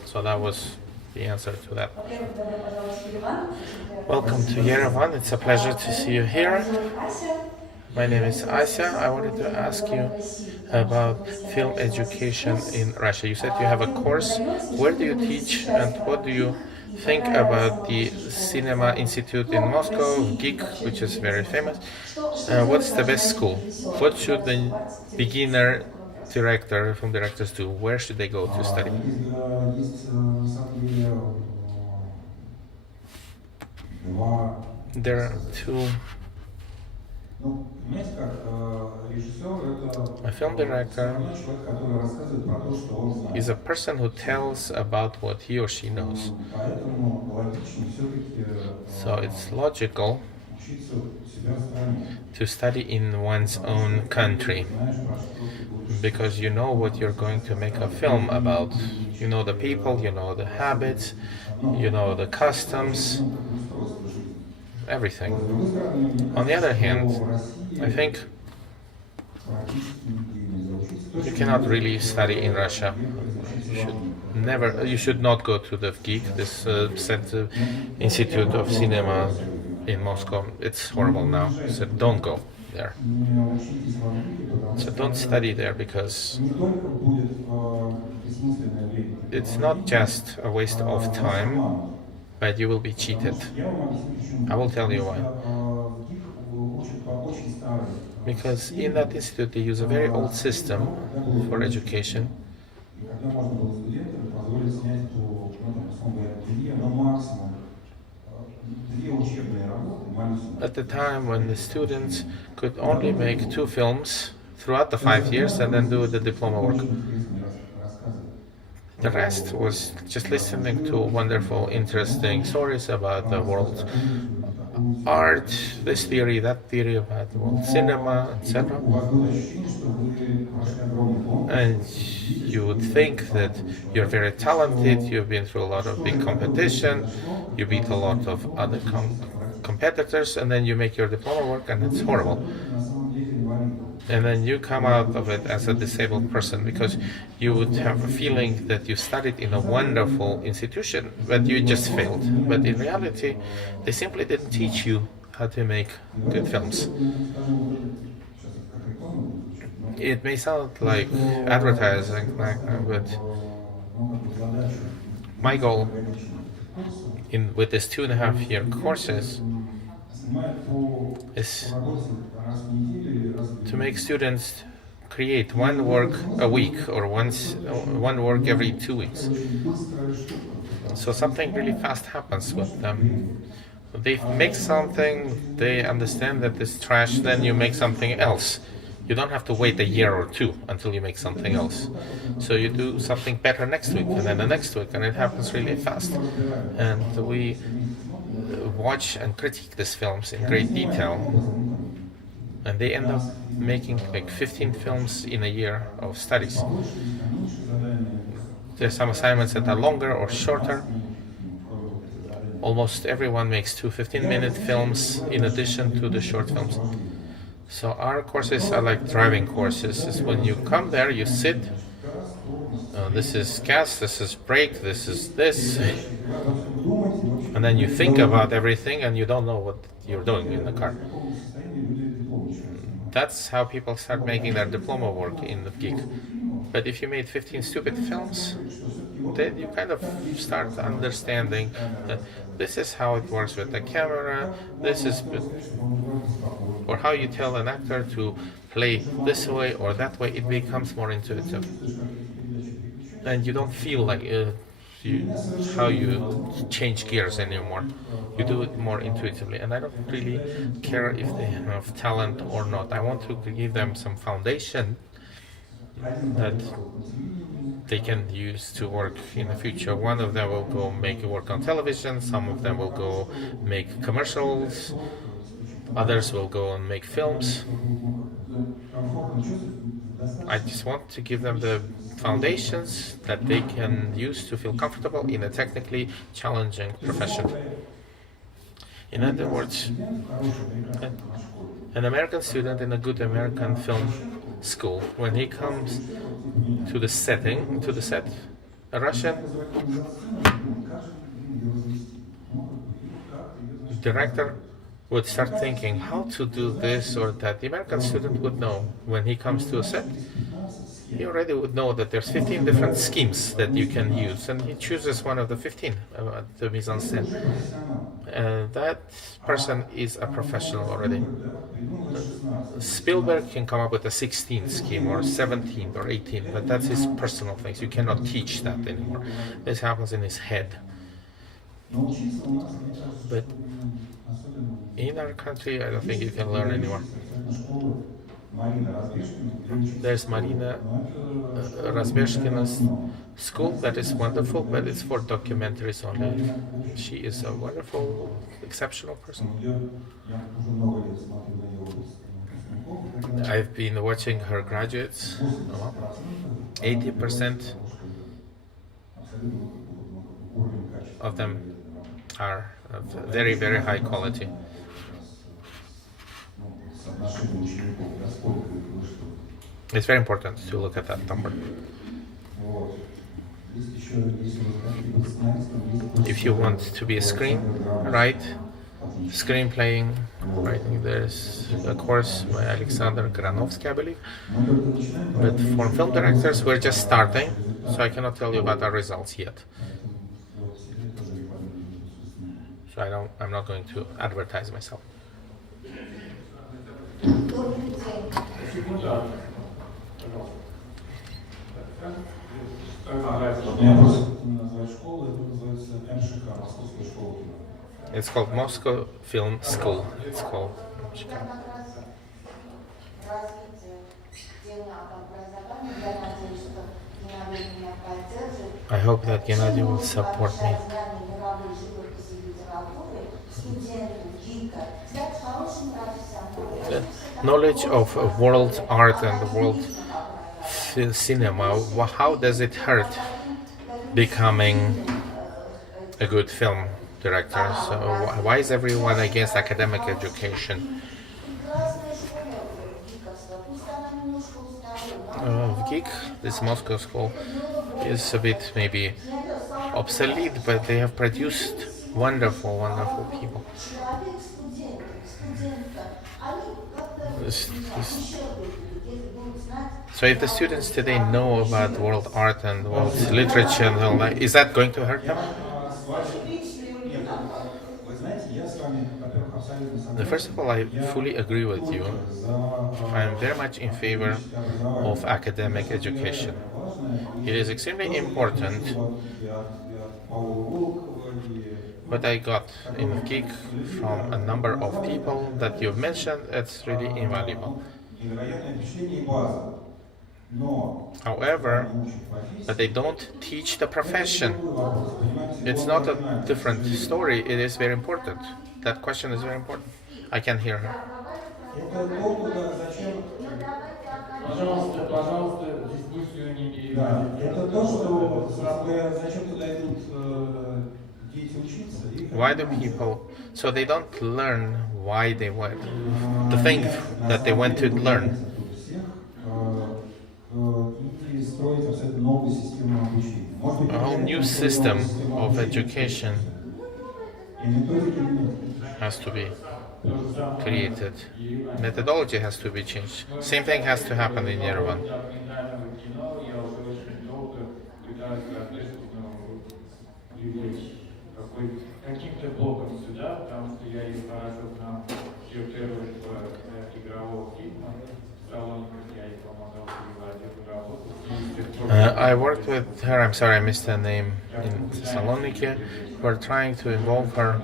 So that was the answer to that. Welcome to Yerevan. It's a pleasure to see you here. My name is Asya. I wanted to ask you about film education in Russia. You said you have a course. Where do you teach and what do you think about the Cinema Institute in Moscow, GIG, which is very famous? What's the best school? What should the beginner director, film directors do? Where should they go to study? There are two. A film director is a person who tells about what he or she knows. So it's logical to study in one's own country because you know what you're going to make a film about. You know the people, you know the habits, you know the customs, everything. On the other hand, I think you cannot really study in Russia. You should not go to the GIG, this Institute of Cinema in Moscow. It's horrible now, so don't go there. So don't study there because it's not just a waste of time, but you will be cheated. I will tell you why. Because in that institute they use a very old system for education. At the time when the students could only make 2 films throughout the 5 years and then do the diploma work. The rest was just listening to wonderful, interesting stories about the world art, this theory, that theory about world cinema, etc. And you would think that you're very talented, you've been through a lot of big competition, you beat a lot of other competitors, and then you make your diploma work and it's horrible. And then you come out of it as a disabled person because you would have a feeling that you studied in a wonderful institution, but you just failed. But in reality, they simply didn't teach you how to make good films. It may sound like advertising, but my goal with this 2.5-year courses is to make students create one work a week or one work every 2 weeks. So something really fast happens with them. They make something, they understand that it's trash, then you make something else. You don't have to wait a year or 2 until you make something else. So you do something better next week and then the next week, and it happens really fast. And we watch and critique these films in great detail, and they end up making like 15 films in a year of studies. There's some assignments that are longer or shorter. Almost everyone makes 2 15-minute films in addition to the short films. So our courses are like driving courses. It's when you come there, you sit, this is gas, this is brake, this is this, and then you think about everything and you don't know what you're doing in the car. That's how people start making their diploma work in the GIG. But if you made 15 stupid films, then you kind of start understanding that this is how it works with the camera, this is, or how you tell an actor to play this way or that way. It becomes more intuitive. And you don't feel like how you change gears anymore. You do it more intuitively. And I don't really care if they have talent or not. I want to give them some foundation that they can use to work in the future. One of them will go make work on television, some of them will go make commercials, others will go and make films. I just want to give them the foundations that they can use to feel comfortable in a technically challenging profession. In other words, an American student in a good American film school, when he comes to the set, a Russian director would start thinking how to do this or that, the American student would know when he comes to a set. He already would know that there's 15 different schemes that you can use, and he chooses one of the 15, the mise en scène. That person is a professional already. Spielberg can come up with a 16th scheme or 17th or 18th, but that's his personal things. You cannot teach that anymore. This happens in his head. But in our country, I don't think you can learn anymore. There's Marina Razbeshkina's school that is wonderful, but it's for documentaries only. She is a wonderful, exceptional person. I've been watching her graduates. 80% of them are of very, very high quality. It's very important to look at that number. If you want to be a screenplaying, writing, there's a course by Alexander Granovsky, I believe. But for film directors, we're just starting, so I cannot tell you about our results yet. So I'm not going to advertise myself. It's called Moscow Film School. It's called I hope that Gennady will support me. The knowledge of world art and world cinema, how does it hurt becoming a good film director? So why is everyone against academic education? GIG, this Moscow school, is a bit maybe obsolete, but they have produced wonderful, wonderful people. So if the students today know about world art and world literature and all that, is that going to hurt them? First of all, I fully agree with you. I am very much in favor of academic education. It is extremely important. What I got in GIG from a number of people that you've mentioned, it's really invaluable. However, but they don't teach the profession. It's not a different story. It is very important. That question is very important. I can hear her. Why do people? So they don't learn why they went. The thing that they went to learn. A whole new system of education has to be created. Methodology has to be changed. Same thing has to happen in Yerevan. I worked with her, I'm sorry I missed her name, in Thessaloniki. We're trying to involve her.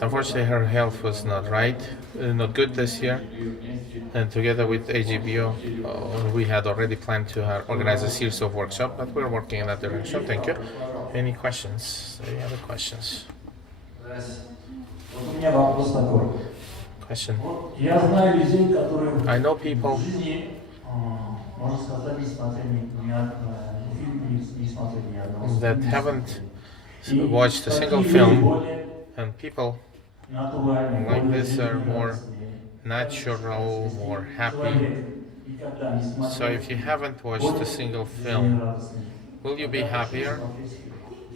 Unfortunately, her health was not good this year. And together with AGBO, we had already planned to organize a series of workshops, but we're working in that direction. Thank you. Any questions? Any other questions? Question. I know people that haven't watched a single film, and people like this are more natural, more happy. So if you haven't watched a single film, will you be happier?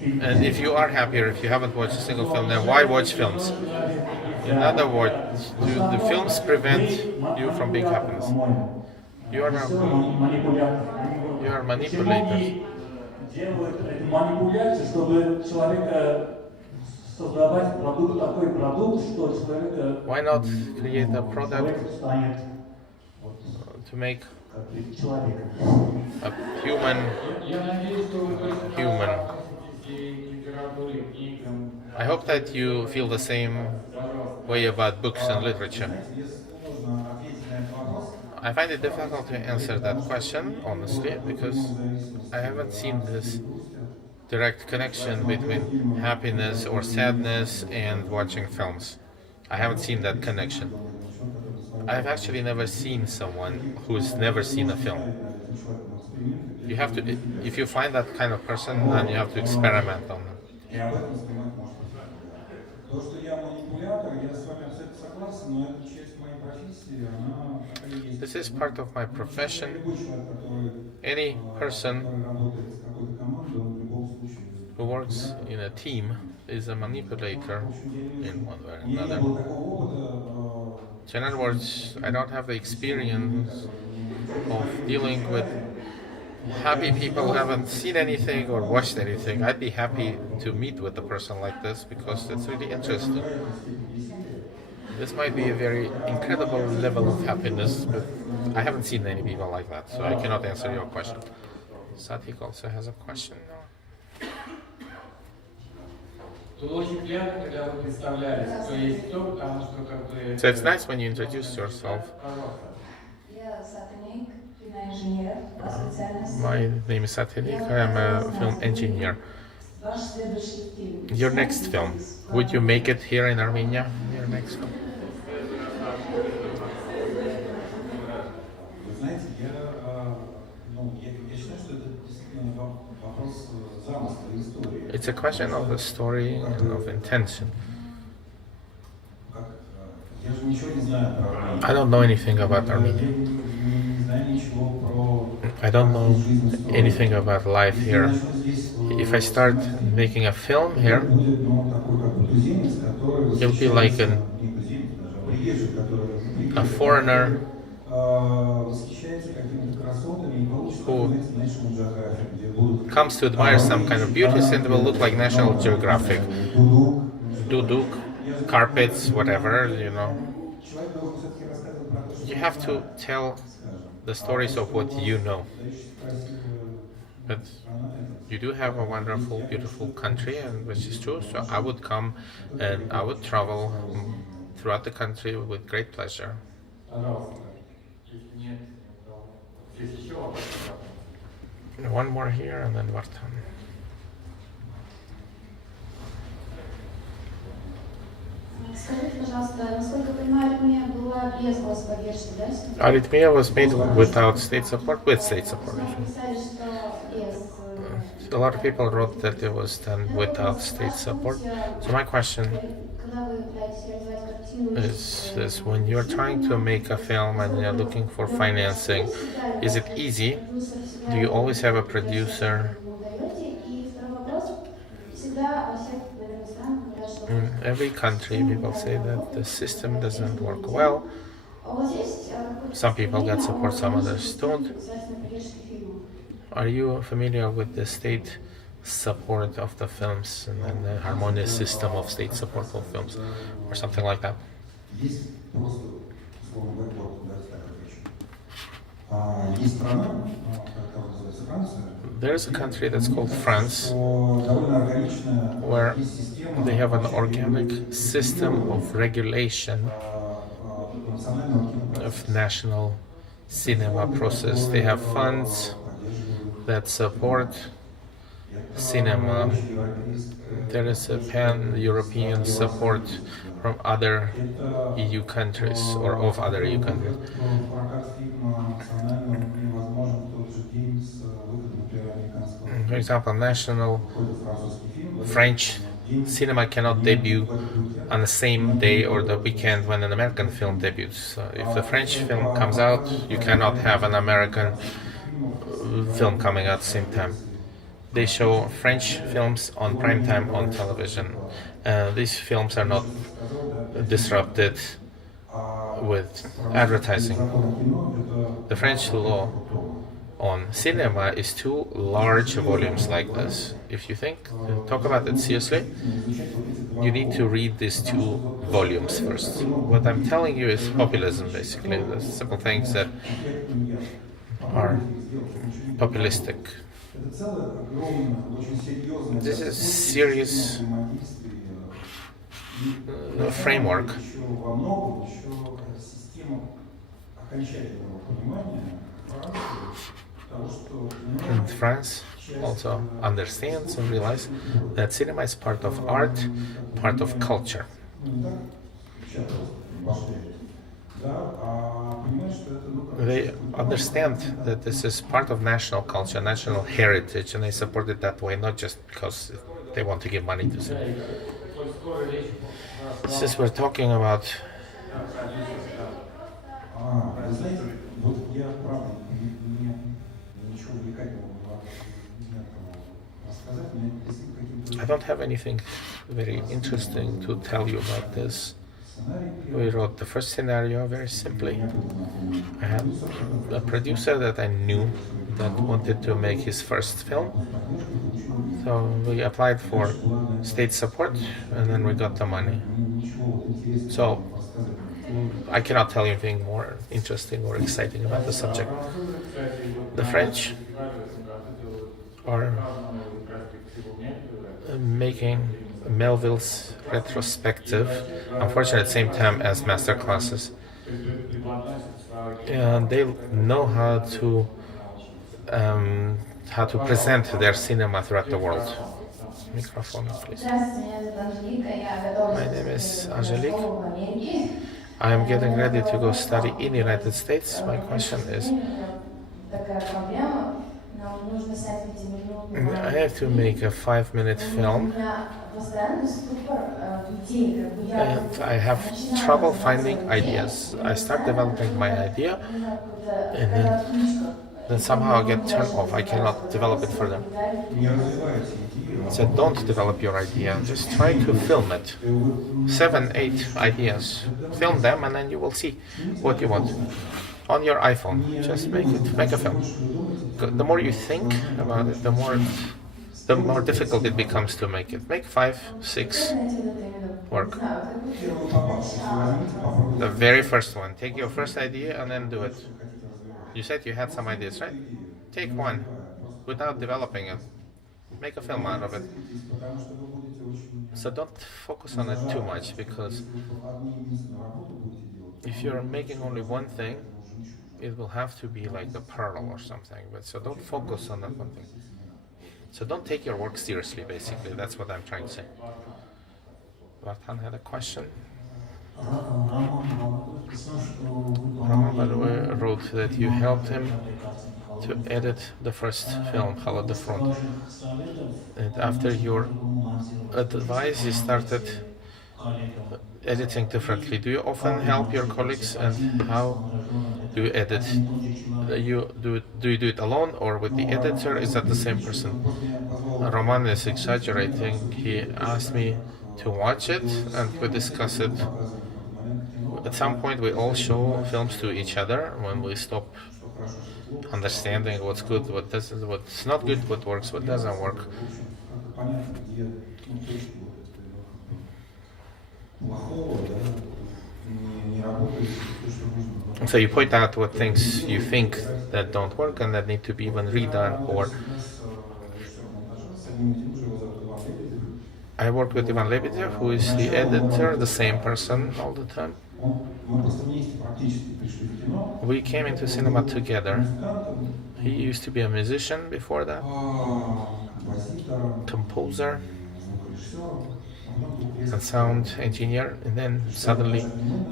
And if you are happier if you haven't watched a single film, then why watch films? In other words, do the films prevent you from being happiness? You are manipulators. Делают эти манипуляции, чтобы человека создавать такой продукт, что человека Why not create a product станет to make человеком. a human? I hope that you feel the same way about books and literature. I find it difficult to answer that question, honestly, because I haven't seen this direct connection between happiness or sadness and watching films. I haven't seen that connection. I've actually never seen someone who's never seen a film. You have to, if you find that kind of person, then you have to experiment on them. То, что я манипулятор, я с вами абсолютно согласен, но это часть моей профессии, она такая есть. This is part of my profession. Любой человек, который Any person работает с какой-то командой, он в любом случае. who works in a team is a manipulator in one way or У меня не another. было такого опыта. So in other words, I don't have the experience of dealing with happy people who haven't seen anything or watched anything. I'd be happy to meet with a person like this because it's really interesting. This might be a very incredible level of happiness, but I haven't seen any people like that, so I cannot answer your question. Satik also has a question. So it's nice when you introduce yourself. Я сатаник, киноинженер по специальности. My name is Satinik. I am a film engineer. Ваш следующий фильм. Your next film, would you make it here in Armenia? Your next film? Вы знаете, я считаю, что это действительно вопрос замысла и истории. It's a question of the story and of intention. Я же ничего не знаю про Армению. I don't know anything about Armenia. Я не знаю ничего про I don't know жизнь, историю. anything about life Если here. я начну здесь, If I start making a film here, будет, такой как бы туземец, который You'll be like восхищается, не туземец даже, а приезжий, который a foreigner восхищается какими-то красотами и получит, Who знаете, National Geographic, где будут comes to admire some kind of beauties and will look like National Geographic. Duduk, carpets, whatever, you know. Человек должен все-таки рассказывать про то, что You have to tell the stories of what you know. But you do have a wonderful, beautiful country, and which is true. So I would come and I would travel throughout the country with great pleasure. One more here and then Vartan. Скажите, пожалуйста, насколько я понимаю, Армения была без господдержки, да? Arrhythmia was made without state support, with state support. Написали, что без. A lot of people wrote that it was done without state support. So my question Когда вы пытаетесь реализовать картину, is when you're trying to make a film and you're looking for financing, is it easy? Do you always have a producer? И второй вопрос. Всегда во всех, наверное, странах говорят, что In every country, people say that the system doesn't work well. а у вас есть Some people get support, some others don't. государственной поддержки фильма? Are you familiar with the state support of the films and then the harmonious system of state support of films or something like that? есть просто, условно говоря, вот, давайте так отвечу. Есть страна, как называется, Франция. There's a country that's called France, что довольно органичная where есть система they have an organic system of regulation национального кинопроцесса. of national cinema process. They have funds that support cinema. There is a pan-European support from other EU countries or of other EU countries. Прокат фильма национального невозможен в тот же день с выходом, например, американского For example, national выхода французский фильм. French cinema cannot debut on the same day or the weekend when an American film debuts. So if the French film comes out, you cannot have an American film coming out at the same time. They show French films on prime time on television. These films are not disrupted with advertising. The French law on cinema is 2 large volumes like this. If you talk about it seriously, you need to read these 2 volumes first. What I'm telling you is populism, basically, the simple things that are populistic. This is serious framework. And France also understands and realizes that cinema is part of art, part of culture. They understand that this is part of national culture, national heritage, and they support it that way, not just because they want to give money to cinema. Since we're talking about I don't have anything very interesting to tell you about this. We wrote the first scenario very simply. I had a producer that I knew that wanted to make his first film. So we applied for state support and then we got the money. So I cannot tell you anything more interesting or exciting about the subject. The French are making Melville's retrospective, unfortunately at the same time as master classes. And they know how to present their cinema throughout the world. Microphone, please. My name is Angelique. I am getting ready to go study in the United States. My question is, I have to make a 5-minute film and I have trouble finding ideas. I start developing my idea and then somehow I get turned off. I cannot develop it further. So don't develop your idea, just try to film it. 7, 8 ideas. Film them and then you will see what you want. On your iPhone, just make a film. The more you think about it, the more difficult it becomes to make it. Make 5, 6 work. The very first one. Take your first idea and then do it. You said you had some ideas, right? Take one without developing it. Make a film out of it. So don't focus on it too much, because if you're making only one thing, it will have to be like a pearl or something. But so don't focus on that one thing. So don't take your work seriously, basically. That's what I'm trying to say. Vartan had a question. Roman, by the way, wrote that you helped him to edit the first film, Hello the Front. And after your advice, he started editing differently. Do you often help your colleagues, and how do you edit? Do you do it alone or with the editor? Is that the same person? Roman is exaggerating. He asked me to watch it and we discuss it. At some point we all show films to each other when we stop understanding what's good, what doesn't, what's not good, what works, what doesn't work. So you point out what things you think that don't work and that need to be even redone. Or I work with Ivan Lebedev, who is the editor, the same person all the time. We came into cinema together. He used to be a musician before that, composer and sound engineer, and then suddenly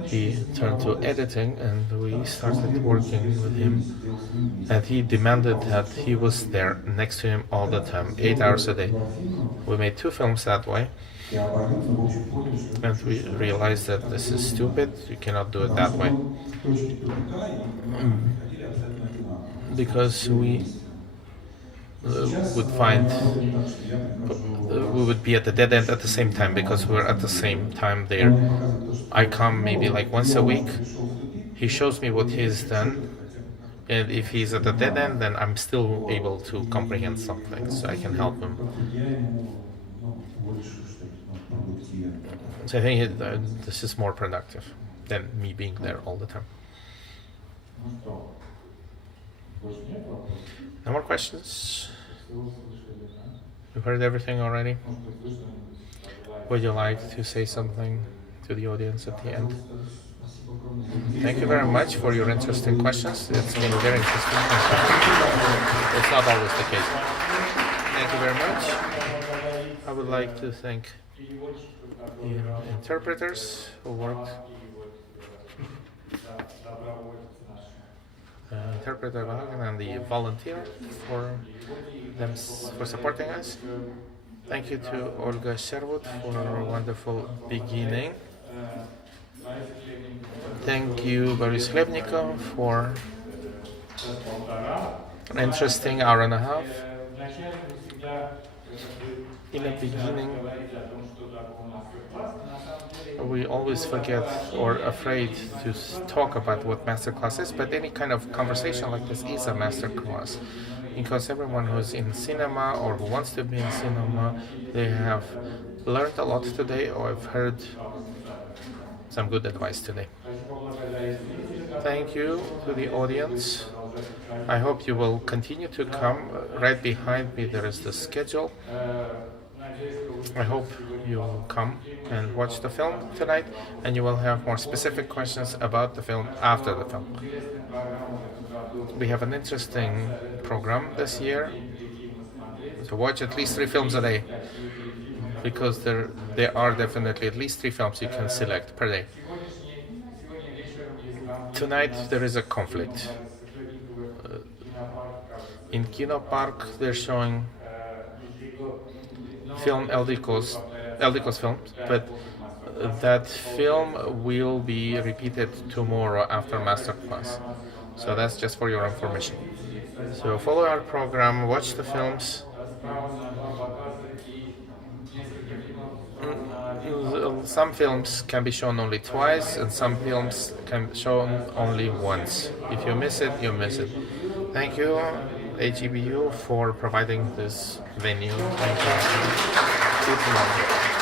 he turned to editing and we started working with him, and he demanded that he was there next to him all the time, 8 hours a day. We made 2 films that way, and we realized that this is stupid, you cannot do it that way, because would find we would be at the dead end at the same time because we're at the same time there. I come maybe like once a week. He shows me what he's done, and if he's at the dead end, then I'm still able to comprehend something, so I can help him. So I think this is more productive than me being there all the time. No more questions? You heard everything already? Would you like to say something to the audience at the end? Thank you very much for your interesting questions. It's been very interesting. It's not always the case. Thank you very much. I would like to thank the interpreters who worked. Interpreter and the volunteer for supporting us. Thank you to Olga Sherwood for a wonderful beginning. Thank you, Boris Khlebnikov, for an interesting hour and a half. In the beginning, we always forget or afraid to talk about what masterclass is, but any kind of conversation like this is a masterclass, because everyone who's in cinema or who wants to be in cinema, they have learned a lot today or have heard some good advice today. Thank you to the audience. I hope you will continue to come. Right behind me there is the schedule. I hope you will come and watch the film tonight, and you will have more specific questions about the film after the film. We have an interesting program this year, to watch at least 3 films a day, because there are definitely at least 3 films you can select per day. Tonight there is a conflict. In Kino Park they're showing film Eldikos film, but that film will be repeated tomorrow after masterclass. So that's just for your information. So follow our program, watch the films. Some films can be shown only twice, and some films can be shown only once. If you miss it, you miss it. Thank you, AGBU, for providing this venue. Thank you. See you tomorrow.